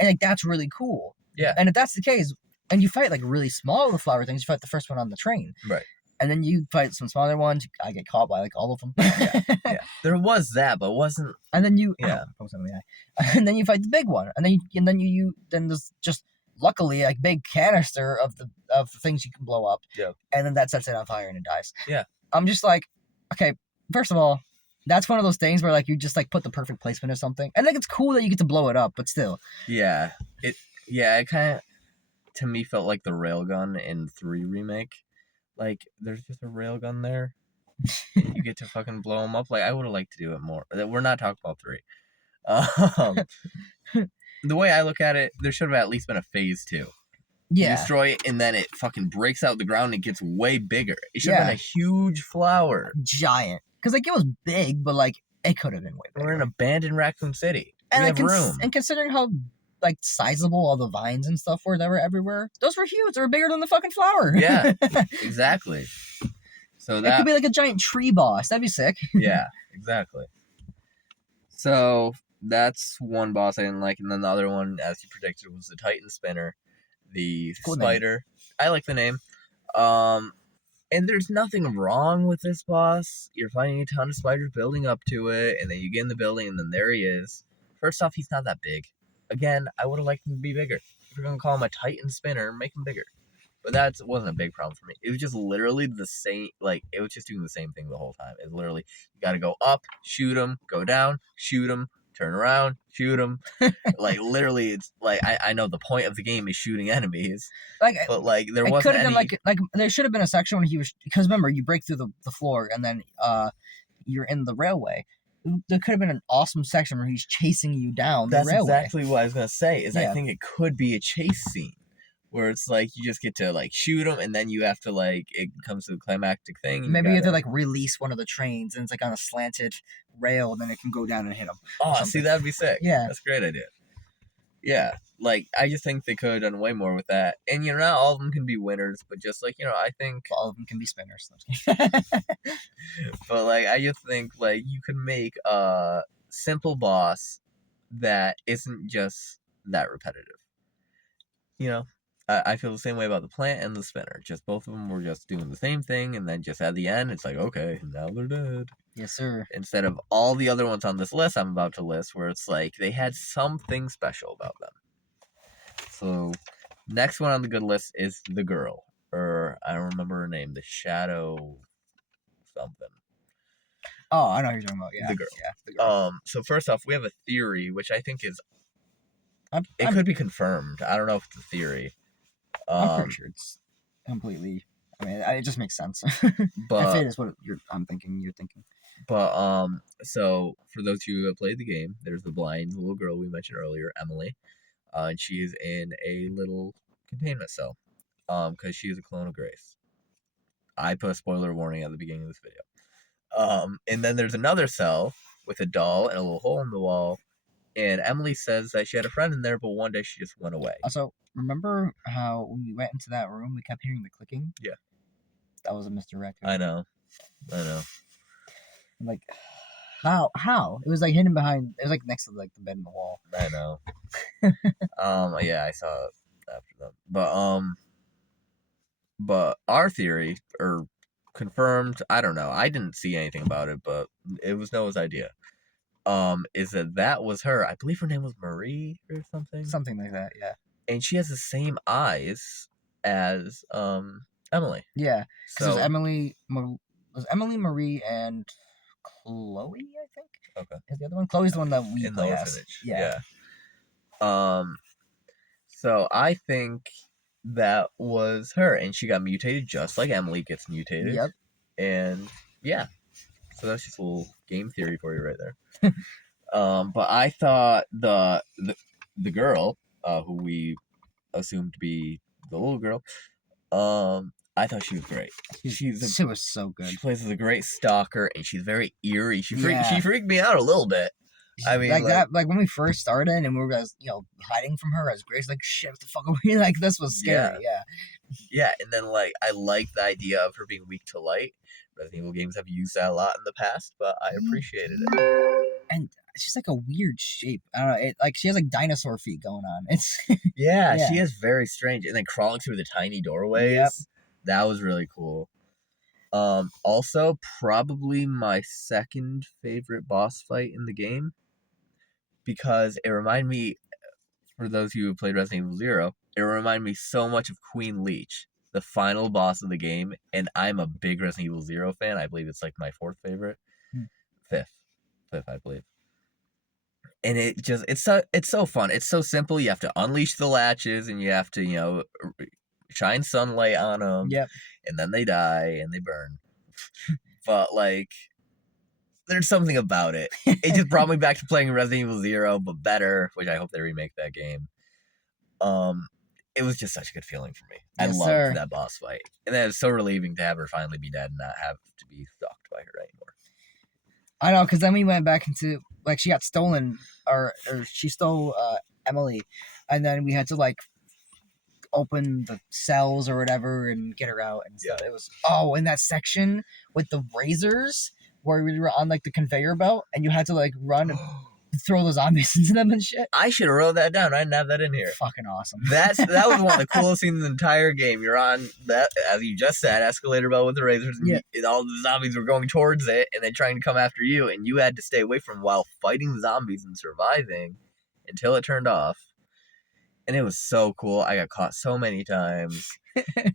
and like that's really cool. Yeah. And if that's the case, and you fight like really small flower things, you fight the first one on the train, right? And then you fight some smaller ones. I get caught by like all of them. Yeah. There was that, but it wasn't. And then you and then you fight the big one, and then there's just luckily a big canister of the things you can blow up. Yeah. And then that sets it on fire and it dies. Yeah. I'm just like, okay, first of all, that's one of those things where like you just like put the perfect placement of something. And like it's cool that you get to blow it up, but still. Yeah. It kind of to me felt like the railgun in 3 remake. Like there's just a railgun there. You get to fucking blow them up. Like I would have liked to do it more. We're not talking about 3. The way I look at it, there should have at least been a phase 2. Yeah. You destroy it, and then it fucking breaks out the ground and gets way bigger. It should have been a huge flower. Giant. Because, like, it was big, but, like, it could have been way bigger. We're in an abandoned raccoon city. And we have room. And considering how, like, sizable all the vines and stuff were that were everywhere, those were huge. They were bigger than the fucking flower. Yeah, exactly. So that it could be like a giant tree boss. That'd be sick. Yeah, exactly. So that's one boss I didn't like, and then the other one, as you predicted, was the Titan Spinner, the spider. Name. I like the name. And there's nothing wrong with this boss. You're finding a ton of spiders building up to it, and then you get in the building, and then there he is. First off, he's not that big. Again, I would have liked him to be bigger. If you're gonna call him a Titan Spinner, make him bigger. But that wasn't a big problem for me. It was just literally the same, like, it was just doing the same thing the whole time. It's literally, you gotta go up, shoot him, go down, shoot him, turn around, shoot him. Like, literally, it's, like, I know the point of the game is shooting enemies. But, like, there wasn't any... like, there should have been a section when he was... Because, remember, you break through the floor, and then you're in the railway. There could have been an awesome section where he's chasing you down the railway. That's exactly what I was gonna say, is I think it could be a chase scene. Where it's like you just get to like shoot them, and then you have to like it comes to the climactic thing. Maybe you have to like release one of the trains, and it's like on a slanted rail, and then it can go down and hit them. Oh, see, that'd be sick. Yeah, that's a great idea. Yeah, like I just think they could have done way more with that. And not all of them can be winners, but just like I think all of them can be spinners. But like I just think like you could make a simple boss that isn't just that repetitive. I feel the same way about the plant and the spinner. Just both of them were just doing the same thing, and then just at the end, it's like, okay, now they're dead. Yes, sir. Instead of all the other ones on this list I'm about to list, where it's like they had something special about them. So, next one on the good list is the girl, or I don't remember her name, the Shadow something. Oh, I know who you're talking about. Yeah, the girl. Yeah, the girl. So first off, we have a theory, which I think is it could be confirmed. I don't know if it's a theory. I'm pretty sure it's completely. I mean, it just makes sense. But if it is what I'm thinking, you're thinking. But so for those of you who have played the game, there's the blind little girl we mentioned earlier, Emily, and she is in a little containment cell, because she is a clone of Grace. I put a spoiler warning at the beginning of this video. And then there's another cell with a doll and a little hole in the wall. And Emily says that she had a friend in there, but one day she just went away. Also, remember how when we went into that room, we kept hearing the clicking? Yeah. That was a misdirect. I know. I'm like, how? It was like hidden behind. It was like next to like the bed in the wall. I know. Yeah, I saw it after that. But our theory, or confirmed, I don't know. I didn't see anything about it, but it was Noah's idea. is that was her. I believe her name was Marie or something. Something like that, yeah. And she has the same eyes as Emily. Yeah, because So was Emily, Marie, and Chloe, I think. okay. Is the other one? Chloe's the one that we In the play as. orphanage. Yeah. So I think that was her, and she got mutated just like Emily gets mutated. Yep. And yeah, so that's just a little game theory for you right there. But I thought the girl, who we assumed to be the little girl, I thought she was great. She was so good. She plays as a great stalker, and she's very eerie. She Yeah. freaked me out a little bit. I mean, like that, like when we first started and we were guys, hiding from her as Grace, like shit, what the fuck are we? Like this was scary. Yeah, and then like I like the idea of her being weak to light. Resident Evil games have used that a lot in the past, but I appreciated it. And she's like a weird shape. I don't know. Like she has like dinosaur feet going on. It's Yeah, Yeah. she is very strange, and then crawling through the tiny doorways. Yep. That was really cool. Also, probably my second favorite boss fight in the game, because it reminded me, for those of you who played Resident Evil 0, it reminded me so much of Queen Leech, the final boss of the game, and I'm a big Resident Evil 0 fan. I believe it's like my fourth favorite. Fifth, I believe. And it's so fun. It's so simple. You have to unleash the latches, and you have to, shine sunlight on them. Yep. And then they die and they burn. But like, there's something about it. It just brought me back to playing Resident Evil 0, but better, which I hope they remake that game. It was just such a good feeling for me. Yes, I loved sir. that boss fight. And then it was so relieving to have her finally be dead and not have to be stalked by her anymore. I know, because then we went back into like she got stolen, or she stole Emily, and then we had to like open the cells or whatever and get her out and stuff. Yeah. It was in that section with the razors where we were on like the conveyor belt and you had to like run and throw the zombies into them and shit. I should have wrote that down. I didn't have that in here. Fucking awesome. That was one of the coolest scenes in the entire game. You're on that, as you just said, escalator belt with the razors, and, and all the zombies were going towards it and then trying to come after you, and you had to stay away from while fighting the zombies and surviving until it turned off. And it was so cool. I got caught so many times.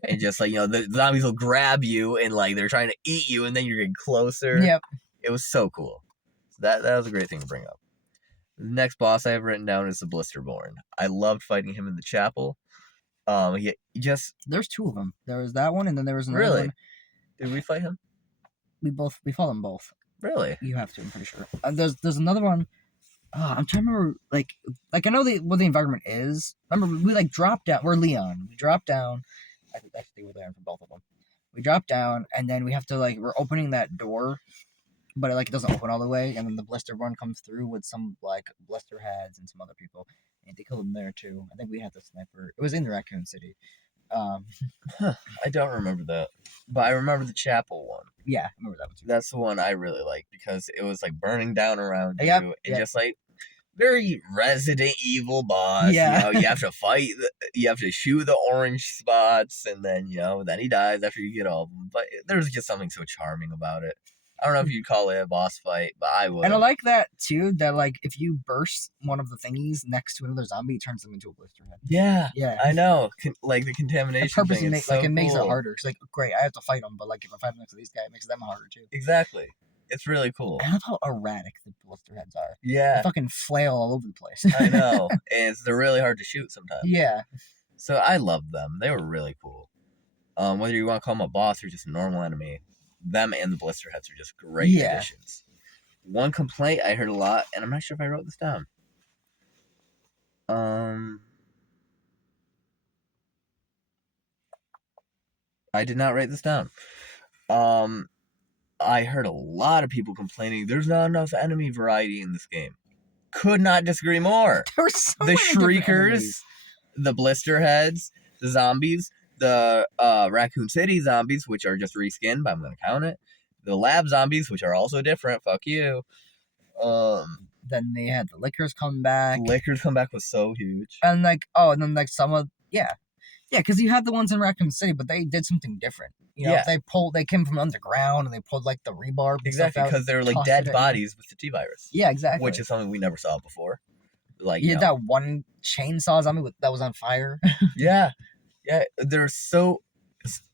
And just like, the zombies will grab you and like they're trying to eat you, and then you're getting closer. Yep. It was so cool. So that was a great thing to bring up. The next boss I have written down is the Blisterborn. I loved fighting him in the chapel. He just... There's two of them. There was that one, and then there was another one. Did we fight him? We fought them both. Really? You have to, I'm pretty sure. There's another one. I'm trying to remember, like I know what the environment is. Remember, we like dropped down. We're Leon. We dropped down. I think we're Leon for both of them. We dropped down, and then we have to we're opening that door, but it doesn't open all the way. And then the Blisterborn comes through with some blister heads and some other people, and they killed them there too. I think we had the sniper. It was in the Raccoon City. I don't remember that, but I remember the chapel one. Yeah, I remember that one too. That's the one I really liked because it was burning down around Yep, you, and just very Resident Evil boss. Yeah. You have to fight. You have to shoot the orange spots, and then then he dies after you get all of them. But there's just something so charming about it. I don't know if you'd call it a boss fight, but I would. And I like that too. That if you burst one of the thingies next to another zombie, it turns them into a blister head. Yeah, yeah. I know. The contamination. It purposely thing is so it makes it cool. harder. It's great, I have to fight them, but if I fight them next to these guys, it makes them harder too. Exactly. It's really cool. I love how erratic the blister heads are. Yeah. They fucking flail all over the place. I know. And they're really hard to shoot sometimes. Yeah. So I loved them. They were really cool. Whether you want to call them a boss or just a normal enemy, them and the blister heads are just great additions. One complaint I heard a lot, and I'm not sure if I wrote this down. I did not write this down. I heard a lot of people complaining there's not enough enemy variety in this game. Could not disagree more. There were so The many different Shriekers, enemies. the blister heads, the zombies, the Raccoon City zombies, which are just reskinned, but I'm going to count it. The lab zombies, which are also different. Fuck you. Then they had the Lickers come back. Lickers come back was so huge. And and then some of Yeah, because you had the ones in Raccoon City, but they did something different. You know, Yeah. they came from underground and they pulled like the rebarb. And Exactly, stuff out, because they were like tossed dead it at you. bodies with the T virus. Yeah, exactly. Which is something we never saw before. Like, You you had know, that one chainsaw zombie that was on fire. yeah, they're so.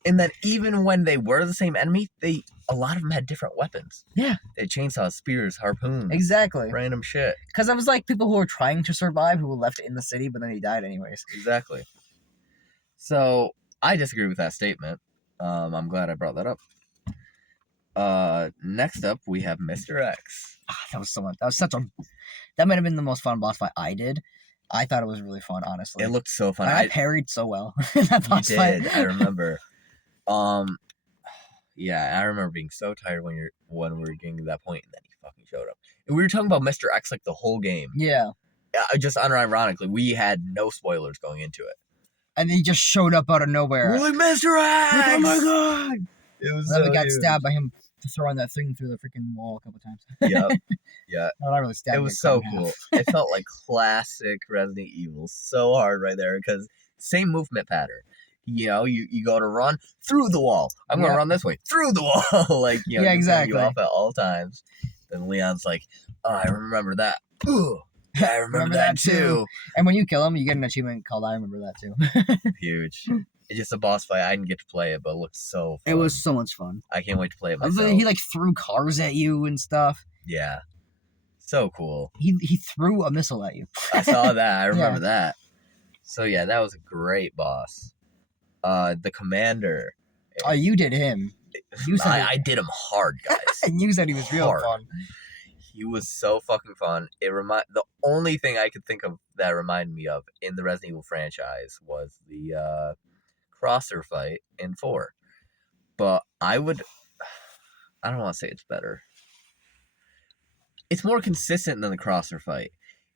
And then even when they were the same enemy, a lot of them had different weapons. Yeah. They had chainsaws, spears, harpoons, Exactly. random shit. Because I was like people who were trying to survive who were left in the city, but then they died anyways. Exactly. So I disagree with that statement. I'm glad I brought that up. Next up we have Mr. X. That was so much. That might have been the most fun boss fight I did. I thought it was really fun, honestly. It looked so fun. I parried so well in that boss fight. fight. I remember. Yeah, I remember being so tired when we were getting to that point, and then he fucking showed up. And we were talking about Mr. X like the whole game. Yeah. Just unironically, we had no spoilers going into it. And he just showed up out of nowhere. We're like, Mr. X! Like, oh my god! It was And then so we got huge. stabbed by him throwing that thing through the freaking wall a couple times. Yep. Yeah. No, not really stabbed. It was so cool. It felt like classic Resident Evil. So hard right there because same movement pattern. You know, you go to run through the wall. I'm gonna run this way through the wall. Like, you know, yeah, exactly. You off at all times. Then Leon's like, oh, I remember that. Ooh, yeah, I remember that too. And when you kill him, you get an achievement called I remember that too. Huge. It's just a boss fight. I didn't get to play it, but it looked so fun. It was so much fun. I can't wait to play it myself. He like threw cars at you and stuff. Yeah. So cool. He threw a missile at you. I saw that. I remember that. So yeah, that was a great boss. The commander. Oh, you did him. I did him hard, guys. And you said he was real fun. He was so fucking fun. The only thing I could think of that reminded me of in the Resident Evil franchise was the crosser fight in 4. But I don't want to say it's better. It's more consistent than the crosser fight.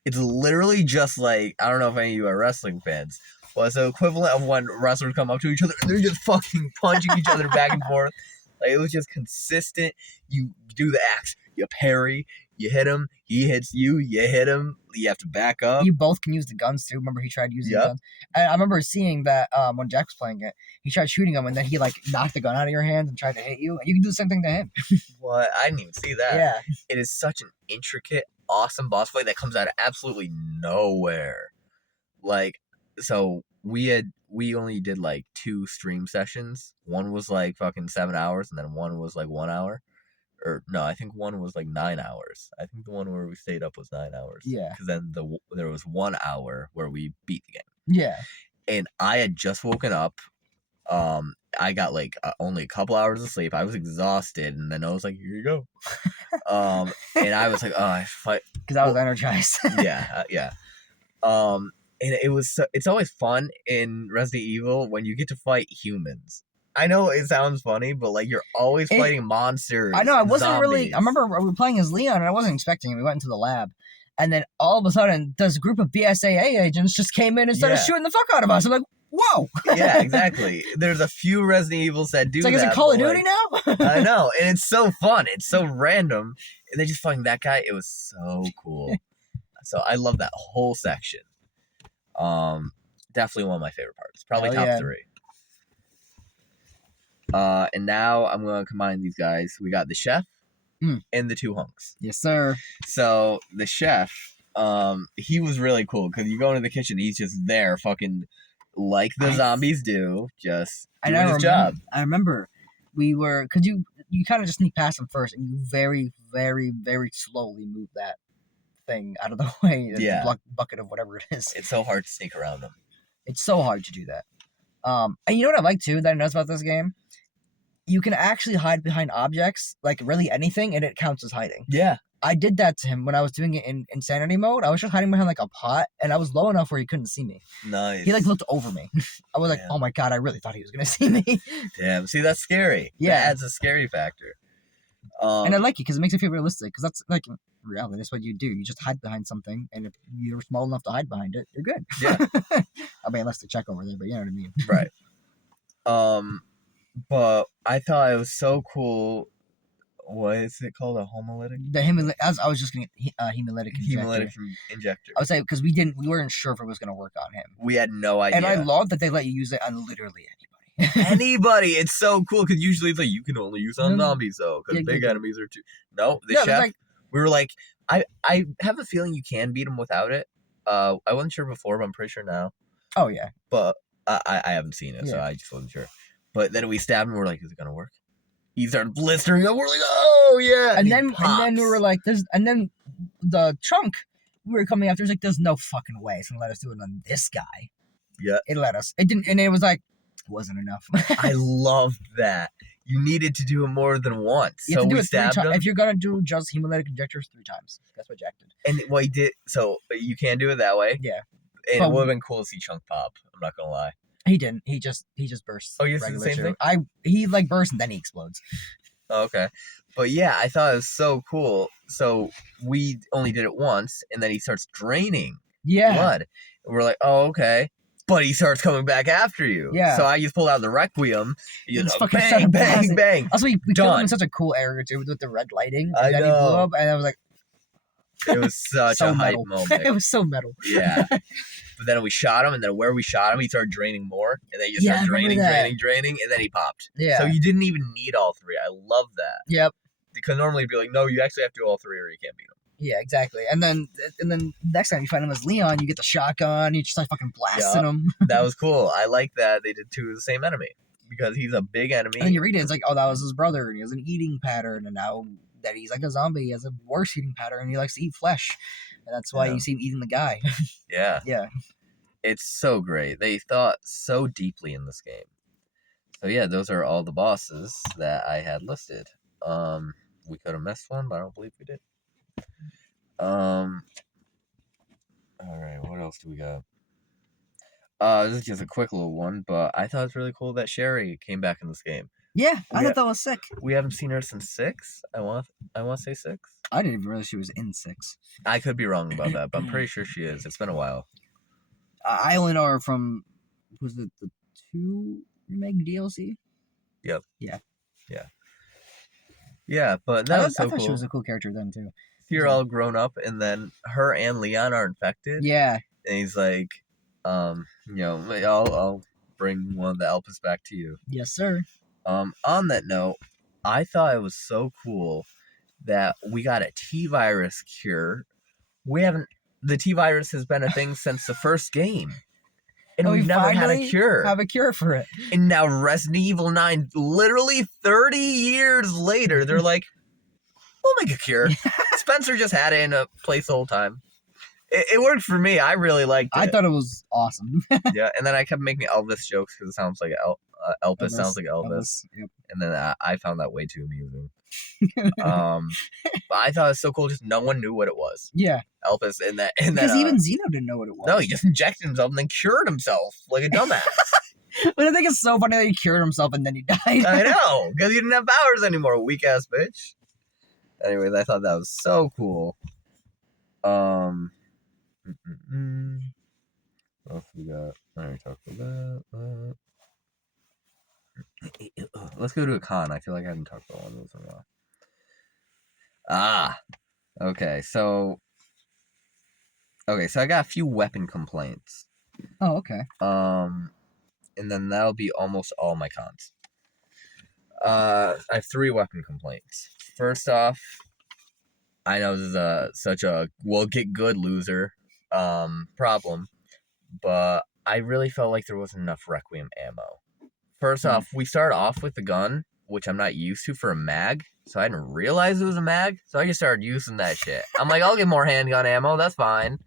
It's literally just like, I don't know if any of you are wrestling fans, but it's the equivalent of when wrestlers come up to each other and they're just fucking punching each other back and forth. Like, it was just consistent. You do the axe, you parry, you hit him, he hits you, you hit him, you have to back up. You both can use the guns too. Remember he tried using the guns? I remember seeing that when Jack was playing it, he tried shooting him and then he like knocked the gun out of your hand and tried to hit you. And you can do the same thing to him. What? I didn't even see that. Yeah. It is such an intricate, awesome boss fight that comes out of absolutely nowhere. Like, so we only did like 2 stream sessions. One was like fucking 7 hours and then one was like 1 hour. Or no, I think one was like 9 hours. I think the one where we stayed up was 9 hours. Yeah. Because then there was 1 hour where we beat the game. Yeah. And I had just woken up. I got like only a couple hours of sleep. I was exhausted, and then I was like, "Here you go." And I was like, "Oh, I fight," because I was energized. yeah. And it's always fun in Resident Evil when you get to fight humans. I know it sounds funny, but like you're always fighting monsters. I know. I wasn't zombies. really. I remember we were playing as Leon, and I wasn't expecting it. We went into the lab, and then all of a sudden, this group of BSAA agents just came in and started shooting the fuck out of us. I'm like, whoa. Yeah, exactly. There's a few Resident Evils that do. It's like, that, is it Call of Duty now? I know, and it's so fun. It's so random, and they just fighting that guy. It was so cool. So I love that whole section. Definitely one of my favorite parts. Probably top 3. And now I'm going to combine these guys. We got the chef and the 2 hunks. Yes, sir. So the chef, he was really cool because you go into the kitchen, he's just there, fucking like the zombies do, just doing his job. I remember we were, because you kind of just sneak past him first, and you very, very, very slowly move that thing out of the way. The bucket of whatever it is. It's so hard to sneak around them. It's so hard to do that. And you know what I like too that I noticed about this game? You can actually hide behind objects, like really anything, and it counts as hiding. Yeah. I did that to him when I was doing it in insanity mode. I was just hiding behind like a pot, and I was low enough where he couldn't see me. Nice. He like looked over me. I was like, oh my god, I really thought he was gonna see me. Damn. See, that's scary. Yeah. That adds a scary factor. And I like it because it makes it feel realistic. Because that's like reality. That's what you do. You just hide behind something, and if you're small enough to hide behind it, you're good. Yeah. I mean, unless they check over there, but you know what I mean. Right. But I thought it was so cool What is it called? A homolytic? The hemolytic. I was just gonna hemolytic injector. Hemolytic injector. I would say because we weren't sure if it was gonna work on him. We had no idea. And I love that they let you use it on literally anybody. Anybody. It's so cool because usually it's like you can only use on zombies though because big enemies are too. No, the chef. Like, we were like, I have a feeling you can beat him without it. I wasn't sure before, but I'm pretty sure now. Oh yeah. But I haven't seen it, so I just wasn't sure. But then we stabbed him. And we're like, is it gonna work? He started blistering up. We're like, oh yeah. And then we were like, and then the chunk we were coming after was like, there's no fucking way it's gonna let us do it on this guy. Yeah. It let us. It didn't, and it was like, it wasn't enough. I loved that. You needed to do it more than once. You have to do it 3 times. If you're gonna do just hemolytic injectors 3 times, that's what Jack did. And what he did, so you can do it that way. Yeah. And it would have been cool to see Chunk pop. I'm not gonna lie. He didn't. He just bursts. Oh, you did the same thing? He like bursts and then he explodes. Oh, okay. But yeah, I thought it was so cool. So we only did it once, and then he starts draining blood. And we're like, oh, okay. But he starts coming back after you. Yeah. So I just pulled out the Requiem. You know, fucking bang, bang, bang. Also, we killed him in such a cool area too with the red lighting. And then know. He blew up, and I was like, it was such a hype moment. It was so metal. Yeah. But then we shot him, and then where we shot him, he started draining more, and then he just started draining, and then he popped. Yeah. So you didn't even need all 3. I love that. Yep. Because normally it'd be like, no, you actually have to do all 3 or you can't beat him. Yeah, exactly. And then next time you find him as Leon, you get the shotgun, you just like fucking blasting him. That was cool. I like that they did 2 of the same enemy. Because he's a big enemy. And then you read it, it's like, oh, that was his brother, and he has an eating pattern, and now that he's like a zombie, he has a worse eating pattern, and he likes to eat flesh. And that's why you see him eating the guy. Yeah. Yeah. It's so great. They thought so deeply in this game. So yeah, those are all the bosses that I had listed. We could have missed one, but I don't believe we did. Alright, what else do we got? This is just a quick little one, but I thought it's really cool that Sherry came back in this game. Yeah, I thought that was sick. We haven't seen her since 6. I want to say 6. I didn't even realize she was in 6. I could be wrong about that, but I'm pretty sure she is. It's been a while. I only know her from, was it the 2 remake DLC? Yep. Yeah. Yeah. Yeah, but that was so cool. I thought she was a cool character then too. You're all grown up, and then her and Leon are infected. Yeah. And he's like, I'll bring one of the Elpis back to you. Yes, sir. On that note, I thought it was so cool that we got a T-virus cure. The T-virus has been a thing since the first game. And we've never had a cure. Have a cure for it. And now Resident Evil 9, literally 30 years later, they're like, we'll make a cure. Spencer just had it in a place the whole time. It worked for me. I really liked it. I thought it was awesome. Yeah, and then I kept making Elvis jokes because it sounds like Elpis sounds like Elvis. Yep. And then I found that way too amusing. But I thought it was so cool. Just no one knew what it was. Yeah, Elpis and that because even Zeno didn't know what it was. No, he just injected himself and then cured himself like a dumbass. But I think it's so funny that he cured himself and then he died. I know, because he didn't have powers anymore. Weak ass bitch. Anyways, I thought that was so cool. What else we got? I already talked about that. Let's go to a con. I feel like I haven't talked about one of those in a while. Okay, so I got a few weapon complaints. Oh, okay. And then that'll be almost all my cons. I have 3 weapon complaints. First off, I know this is such a we'll get good loser problem, but I really felt like there wasn't enough Requiem ammo. First off, we start off with the gun, which I'm not used to for a mag, so I didn't realize it was a mag, so I just started using that shit. I'm like, I'll get more handgun ammo, that's fine.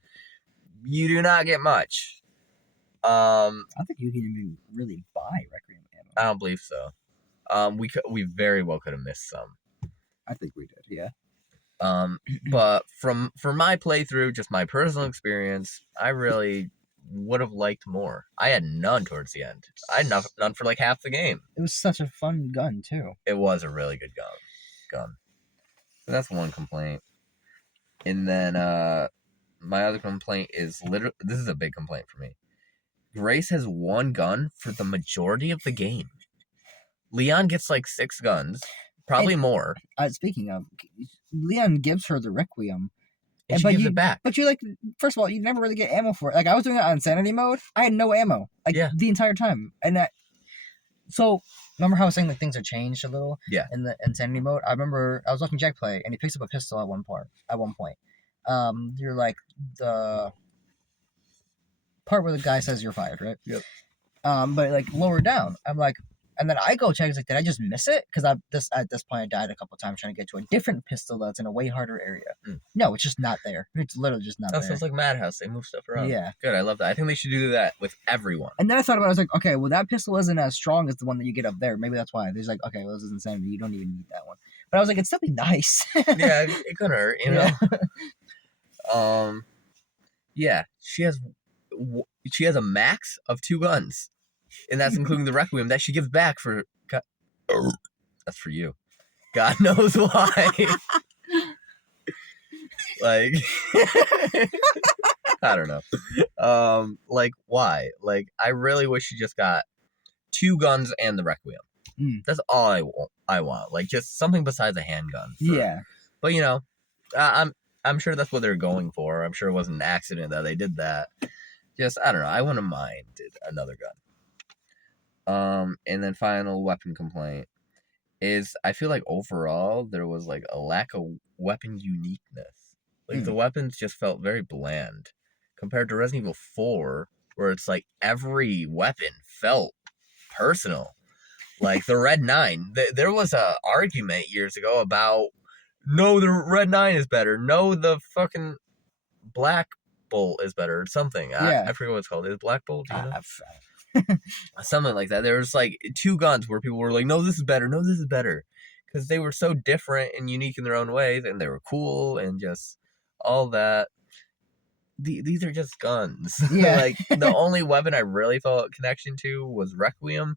You do not get much. I don't think you can even really buy Requiem ammo. I don't believe so. We very well could have missed some. I think we did, yeah. But for my playthrough, just my personal experience, I really would have liked more. I had none towards the end. I had none for like half the game. It was such a fun gun too. It was a really good gun. So that's one complaint. And then my other complaint is this is a big complaint for me. Grace has one gun for the majority of the game. Leon gets like 6 guns. Probably more. Speaking of, Leon gives her the Requiem. And she gives it back. But you like, first of all, you never really get ammo for it. Like I was doing it on insanity mode. I had no ammo, like the entire time. And so remember how I was saying like things are changed a little? Yeah. In the insanity mode, I remember I was watching Jack play, and he picks up a pistol at one point. You're like the part where the guy says you're fired, right? Yep. But like lower down, I'm like, and then I go check. It's like, did I just miss it? Because at this point I died a couple times trying to get to a different pistol that's in a way harder area. No, it's just not there. It's literally just not there. Sounds like Madhouse. They move stuff around. Yeah. Good. I love that. I think they should do that with everyone. And then I thought about it. I was like, okay, well that pistol isn't as strong as the one that you get up there. Maybe that's why. There's like, okay, well this is insanity. You don't even need that one. But I was like, it'd still be nice. Yeah, it couldn't hurt, you know. Yeah. Yeah, she has a max of 2 guns, and that's including the Requiem that she gives back for. That's for you. God knows why. Like, I don't know. Like why? Like, I really wish she just got 2 guns and the Requiem. That's all I want. Like, just something besides a handgun. Yeah. But you know, I'm sure that's what they're going for. I'm sure it wasn't an accident that they did that. Just, I don't know. I wouldn't mind another gun. And then final weapon complaint is I feel like overall there was like a lack of weapon uniqueness. Like the weapons just felt very bland compared to Resident Evil 4, where it's like every weapon felt personal. Like the Red 9. There was a argument years ago about, no, the Red 9 is better. No, the fucking Black Bolt is better. Or something. Yeah. I forget what it's called. Is it Black Bolt? Do you know? Something like that. There was like 2 guns where people were like, no, this is better. No, this is better. Because they were so different and unique in their own ways. And they were cool and just all that. These are just guns. Yeah. Like the only weapon I really felt a connection to was Requiem.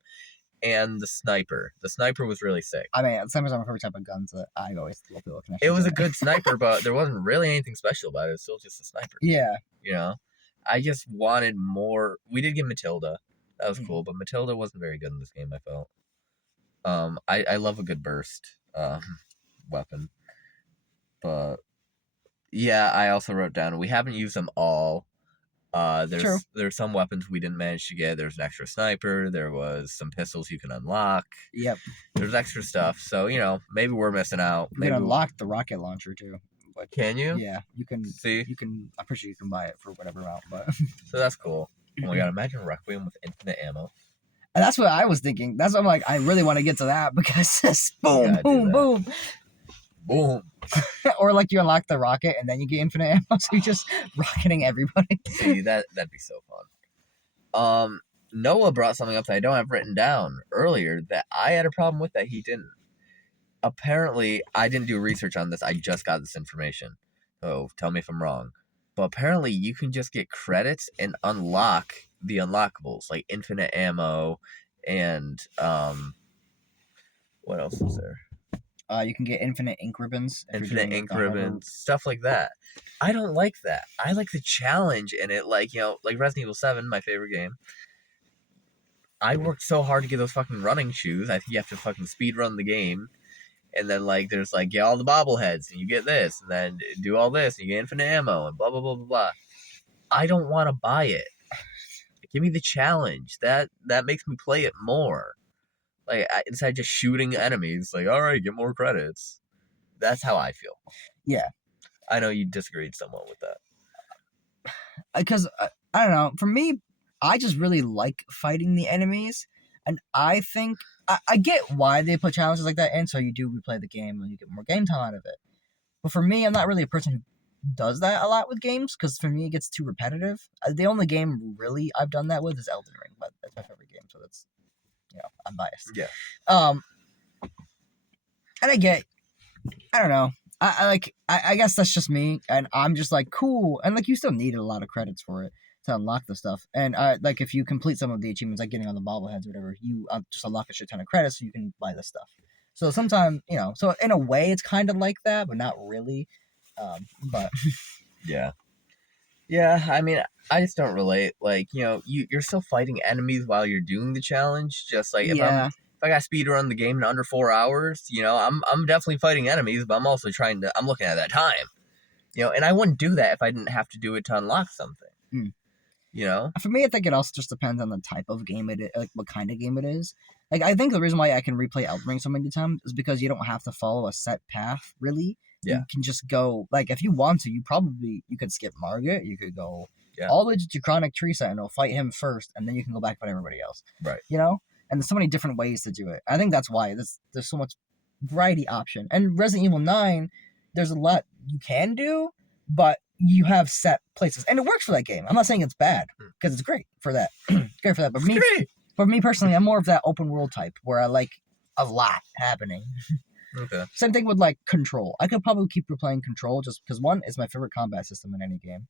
And the sniper. The sniper was really sick. I mean, sniper's my favorite type of guns that I always feel a connection. It was a good sniper, but there wasn't really anything special about it. It was still just a sniper. Yeah. You know? I just wanted more. We did get Matilda. That was cool, but Matilda wasn't very good in this game, I felt. I love a good burst weapon. But yeah, I also wrote down we haven't used them all. There's some weapons we didn't manage to get. There's an extra sniper. There was some pistols you can unlock. Yep. There's extra stuff. So, you know, maybe we're missing out. You can unlock the rocket launcher too. But can you? Yeah, you can. See? You can. I'm pretty sure you can buy it for whatever amount. But so that's cool. Oh my god! Imagine Requiem with infinite ammo. And that's what I was thinking. That's what I'm like. I really want to get to that because boom, boom, boom, boom. Or like you unlock the rocket and then you get infinite ammo, so you're just rocketing everybody. See, that'd be so fun. Noah brought something up that I don't have written down earlier that I had a problem with that he didn't. Apparently, I didn't do research on this. I just got this information. So tell me if I'm wrong. But apparently, you can just get credits and unlock the unlockables, like infinite ammo and what else is there? You can get infinite ink ribbons. Infinite ink ribbons, stuff like that. I don't like that. I like the challenge in it. Like, you know, like Resident Evil 7, my favorite game. I worked so hard to get those fucking running shoes. I think you have to fucking speed run the game. And then, like, there's, like, get all the bobbleheads, and you get this, and then do all this, and you get infinite ammo, and blah, blah, blah, blah, blah. I don't want to buy it. Give me the challenge. That makes me play it more. Like, instead of just shooting enemies, like, all right, get more credits. That's how I feel. Yeah. I know you disagreed somewhat with that. Because, I don't know, for me, I just really like fighting the enemies. And I think, I get why they put challenges like that in, so you do replay the game and you get more game time out of it. But for me, I'm not really a person who does that a lot with games, because for me, it gets too repetitive. The only game, really, I've done that with is Elden Ring, but that's my favorite game, so that's, you know, I'm biased. Yeah. And I get, I don't know, I guess that's just me, and I'm just like, cool, and like, you still needed a lot of credits for it to unlock the stuff, and like, if you complete some of the achievements, like getting on the bobbleheads or whatever, you just unlock a shit ton of credits so you can buy this stuff. So sometimes, you know, so in a way, it's kind of like that, but not really, but... Yeah. Yeah, I mean, I just don't relate. Like, you know, you're still fighting enemies while you're doing the challenge. Just like, if I got speed run the game in under 4 hours, I'm definitely fighting enemies, but I'm also I'm looking at that time, and I wouldn't do that if I didn't have to do it to unlock something. Hmm. You know? For me, I think it also just depends on the type of game it is, like what kind of game it is. Like, I think the reason why I can replay Elden Ring so many times is because you don't have to follow a set path, really. Yeah. You can just go, like, if you want to, you could skip Margit, you could go Yeah. all the way to Chronic Tree Sentinel, fight him first, and then you can go back and fight everybody else. Right. And there's so many different ways to do it. I think that's why there's so much variety option. And Resident Evil 9, there's a lot you can do, but you have set places, and it works for that game. I'm not saying it's bad because it's great for that. Great for that, but for me personally, I'm more of that open world type where I like a lot happening. Okay. Same thing with like Control. I could probably keep replaying Control just because one, it's my favorite combat system in any game,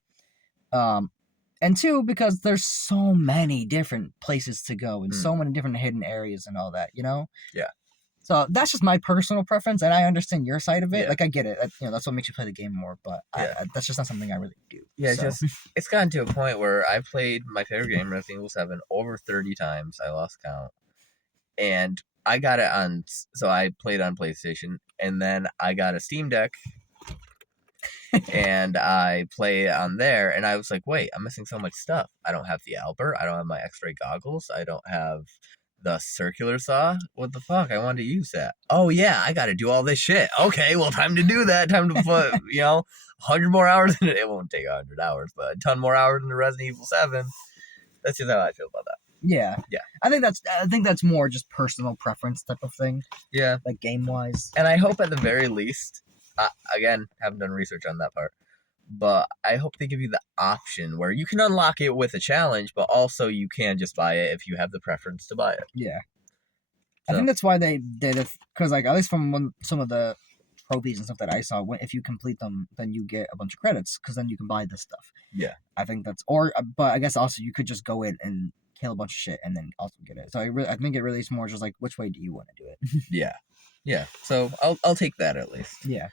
and two, because there's so many different places to go and so many different hidden areas and all that. Yeah. So that's just my personal preference, and I understand your side of it. Yeah. Like, I get it. That's what makes you play the game more, but that's just not something I really do. Yeah, so. It's gotten to a point where I've played my favorite game, Resident Evil 7, over 30 times. I lost count. And I got it so I played on PlayStation, and then I got a Steam Deck, and I play it on there, and I was like, wait, I'm missing so much stuff. I don't have the Albert. I don't have my X-ray goggles. I don't have the circular saw. What the fuck? I wanted to use that. Oh yeah, I got to do all this shit. Okay, well, time to do that. Time to put 100 more hours in it. It won't take 100 hours, but a ton more hours into Resident Evil 7. That's just how I feel about that. Yeah. I think that's more just personal preference type of thing. Yeah. Like game wise. And I hope at the very least, again, haven't done research on that part, but I hope they give you the option where you can unlock it with a challenge, but also you can just buy it if you have the preference to buy it. Yeah. So. I think that's why they did it, because like at least from some of the trophies and stuff that I saw, if you complete them, then you get a bunch of credits, because then you can buy this stuff. Yeah. I think but I guess also you could just go in and kill a bunch of shit and then also get it. So I think it really is more just like, which way do you want to do it? Yeah. So I'll take that at least. Yeah.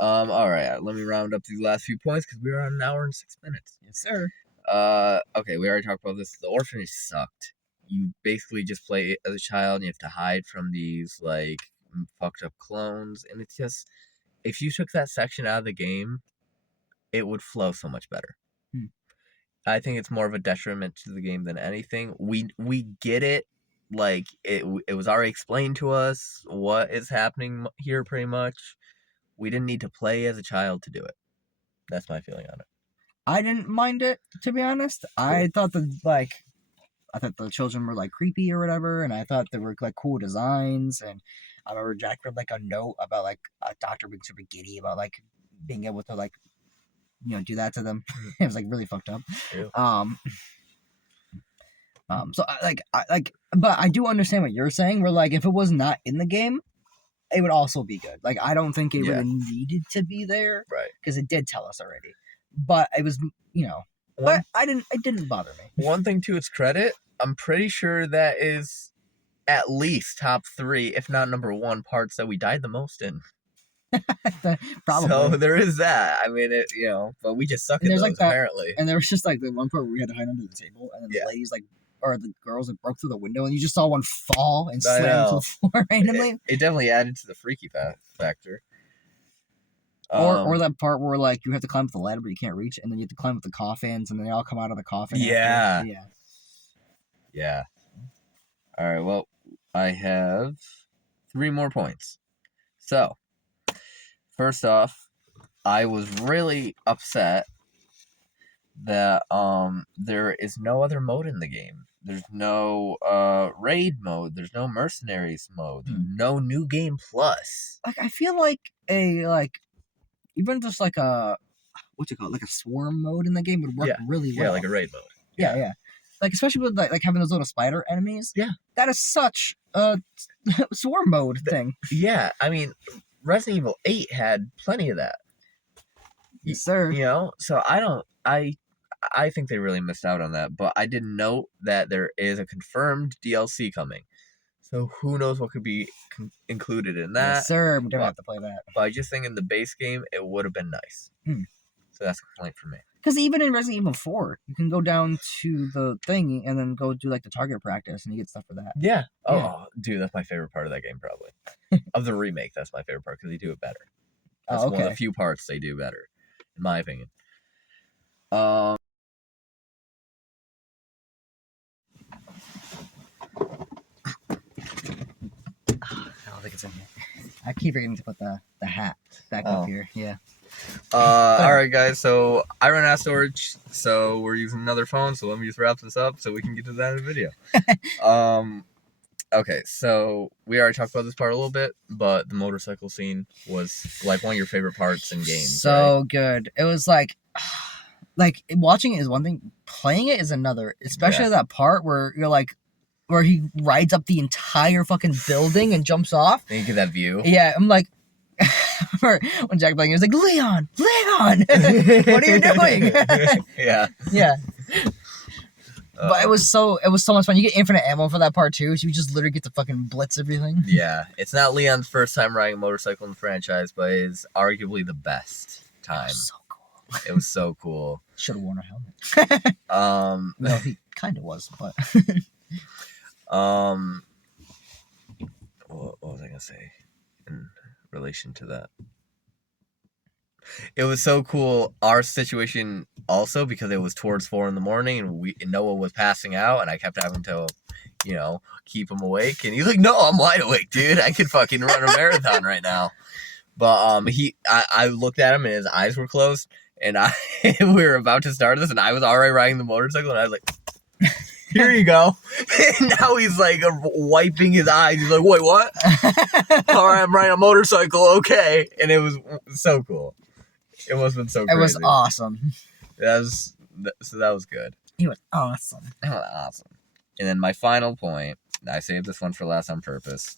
All right. Let me round up these last few points because we were on an hour and 6 minutes. Yes, sir. Okay. We already talked about this. The orphanage sucked. You basically just play as a child and you have to hide from these like fucked up clones, and it's just, if you took that section out of the game, it would flow so much better. I think it's more of a detriment to the game than anything. We get it, like it was already explained to us what is happening here pretty much. We didn't need to play as a child to do it. That's my feeling on it. I didn't mind it, to be honest. Cool. I thought the children were like creepy or whatever, and I thought they were like cool designs, and I remember Jack read like a note about like a doctor being super giddy about like being able to like do that to them. It was like really fucked up. Yeah. So but I do understand what you're saying. Where like if it was not in the game, it would also be good. Like I don't think it really needed to be there, right? Because it did tell us already. But it was but it didn't bother me. One thing to its credit, I'm pretty sure that is at least top 3, if not number 1, parts that we died the most in. Probably. So there is that. I mean, but we just suck at those, apparently. And there was just like the one part where we had to hide under the table, and then the ladies or the girls broke through the window, and you just saw one fall and slam to the floor randomly. It definitely added to the freaky factor. Or that part where like you have to climb up the ladder but you can't reach, and then you have to climb up the coffins, and then they all come out of the coffin. Yeah. After. Yeah. All right. Well, I have 3 more points. So, first off, I was really upset that there is no other mode in the game. There's no raid mode. There's no mercenaries mode. No new game plus. Like I feel like even just like a what's it called, like a swarm mode in the game would work really well. Yeah, like a raid mode. Yeah. Like especially with like having those little spider enemies. Yeah, that is such a swarm mode thing. Yeah, I mean, Resident Evil 8 had plenty of that. Yes, sir. So I think they really missed out on that. But I did note that there is a confirmed DLC coming. So who knows what could be included in that. Yes, sir. I'm going to have to play that. But I just think in the base game, it would have been nice. So that's a complaint for me. Because even in Resident Evil 4, you can go down to the thing and then go do like the target practice, and you get stuff for that. Yeah. Oh, Yeah. dude, that's my favorite part of that game, probably. Of the remake, that's my favorite part because they do it better. That's Oh, one of the okay. few parts they do better, in my opinion. Um. I don't think it's in here. I keep forgetting to put the hat back up here. Yeah. All right, guys. So I run out of storage, so we're using another phone. So let me just wrap this up so we can get to that in the video. Okay, so we already talked about this part a little bit, but the motorcycle scene was like one of your favorite parts in games. So right? good. It was like watching it is one thing, playing it is another. Especially Yeah. that part where you're like, where he rides up the entire fucking building and jumps off. And you get that view. Yeah, I'm like, when Jack Black was like, Leon, what are you doing? Yeah. Yeah. But it was so much fun. You get infinite ammo for that part too, so you just literally get to fucking blitz everything. Yeah, it's not Leon's first time riding a motorcycle in the franchise, but it's arguably the best time. So cool. It was so cool. Should have worn a helmet. No, he kind of was, but. What was I gonna say in relation to that? It was so cool. Our situation also, because it was towards 4 a.m. and Noah was passing out, and I kept having to, keep him awake. And he's like, "No, I'm wide awake, dude. I could fucking run a marathon right now." But I looked at him, and his eyes were closed, and we were about to start this, and I was already riding the motorcycle, and I was like, "Here you go." And now he's like wiping his eyes. He's like, "Wait, what?" "All right, I'm riding a motorcycle. Okay." And it was so cool. It must have been so crazy. It was awesome. That was good. He was awesome. That was awesome. And then my final point, I saved this one for last on purpose.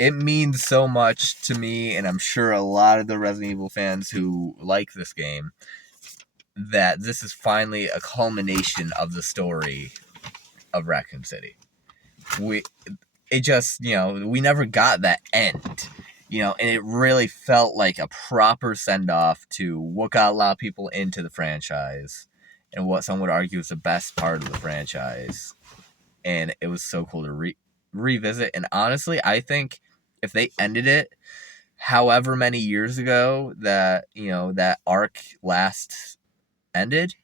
It means so much to me, and I'm sure a lot of the Resident Evil fans who like this game, that this is finally a culmination of the story of Raccoon City. We never got that end. And it really felt like a proper send-off to what got a lot of people into the franchise and what some would argue is the best part of the franchise. And it was so cool to revisit. And honestly, I think if they ended it however many years ago that, that arc last ended,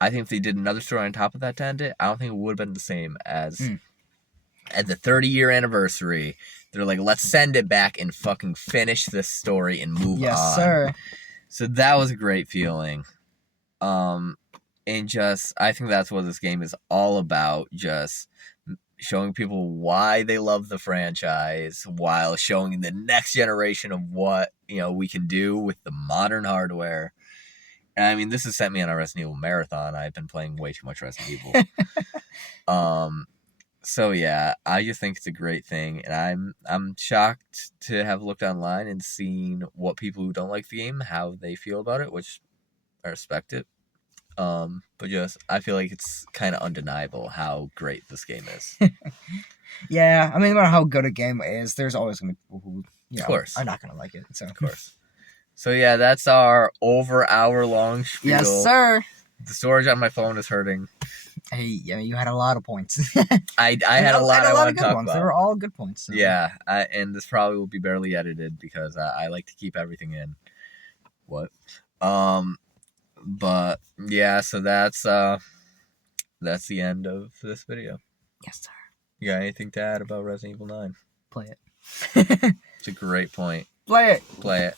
I think if they did another story on top of that to end it, I don't think it would have been the same as at the 30-year anniversary. They're like, let's send it back and fucking finish this story and move on. Yes, sir. So that was a great feeling. And just, I think that's what this game is all about. Just showing people why they love the franchise while showing the next generation of what, we can do with the modern hardware. And I mean, this has sent me on a Resident Evil marathon. I've been playing way too much Resident Evil. So yeah, I just think it's a great thing, and I'm shocked to have looked online and seen what people who don't like the game, how they feel about it, which I respect it. But just I feel like it's kind of undeniable how great this game is. Yeah, I mean, no matter how good a game is, there's always gonna be people who of course are not gonna like it. So of course. So yeah, that's our over hour long spiel. Yes, sir. The storage on my phone is hurting. Hey, I mean, you had a lot of points. I had a lot I want to talk ones. about. They were all good points. So. Yeah, and this probably will be barely edited because I like to keep everything in. What? But yeah, so that's the end of this video. Yes, sir. You got anything to add about Resident Evil 9? Play it. It's a great point. Play it. Play it.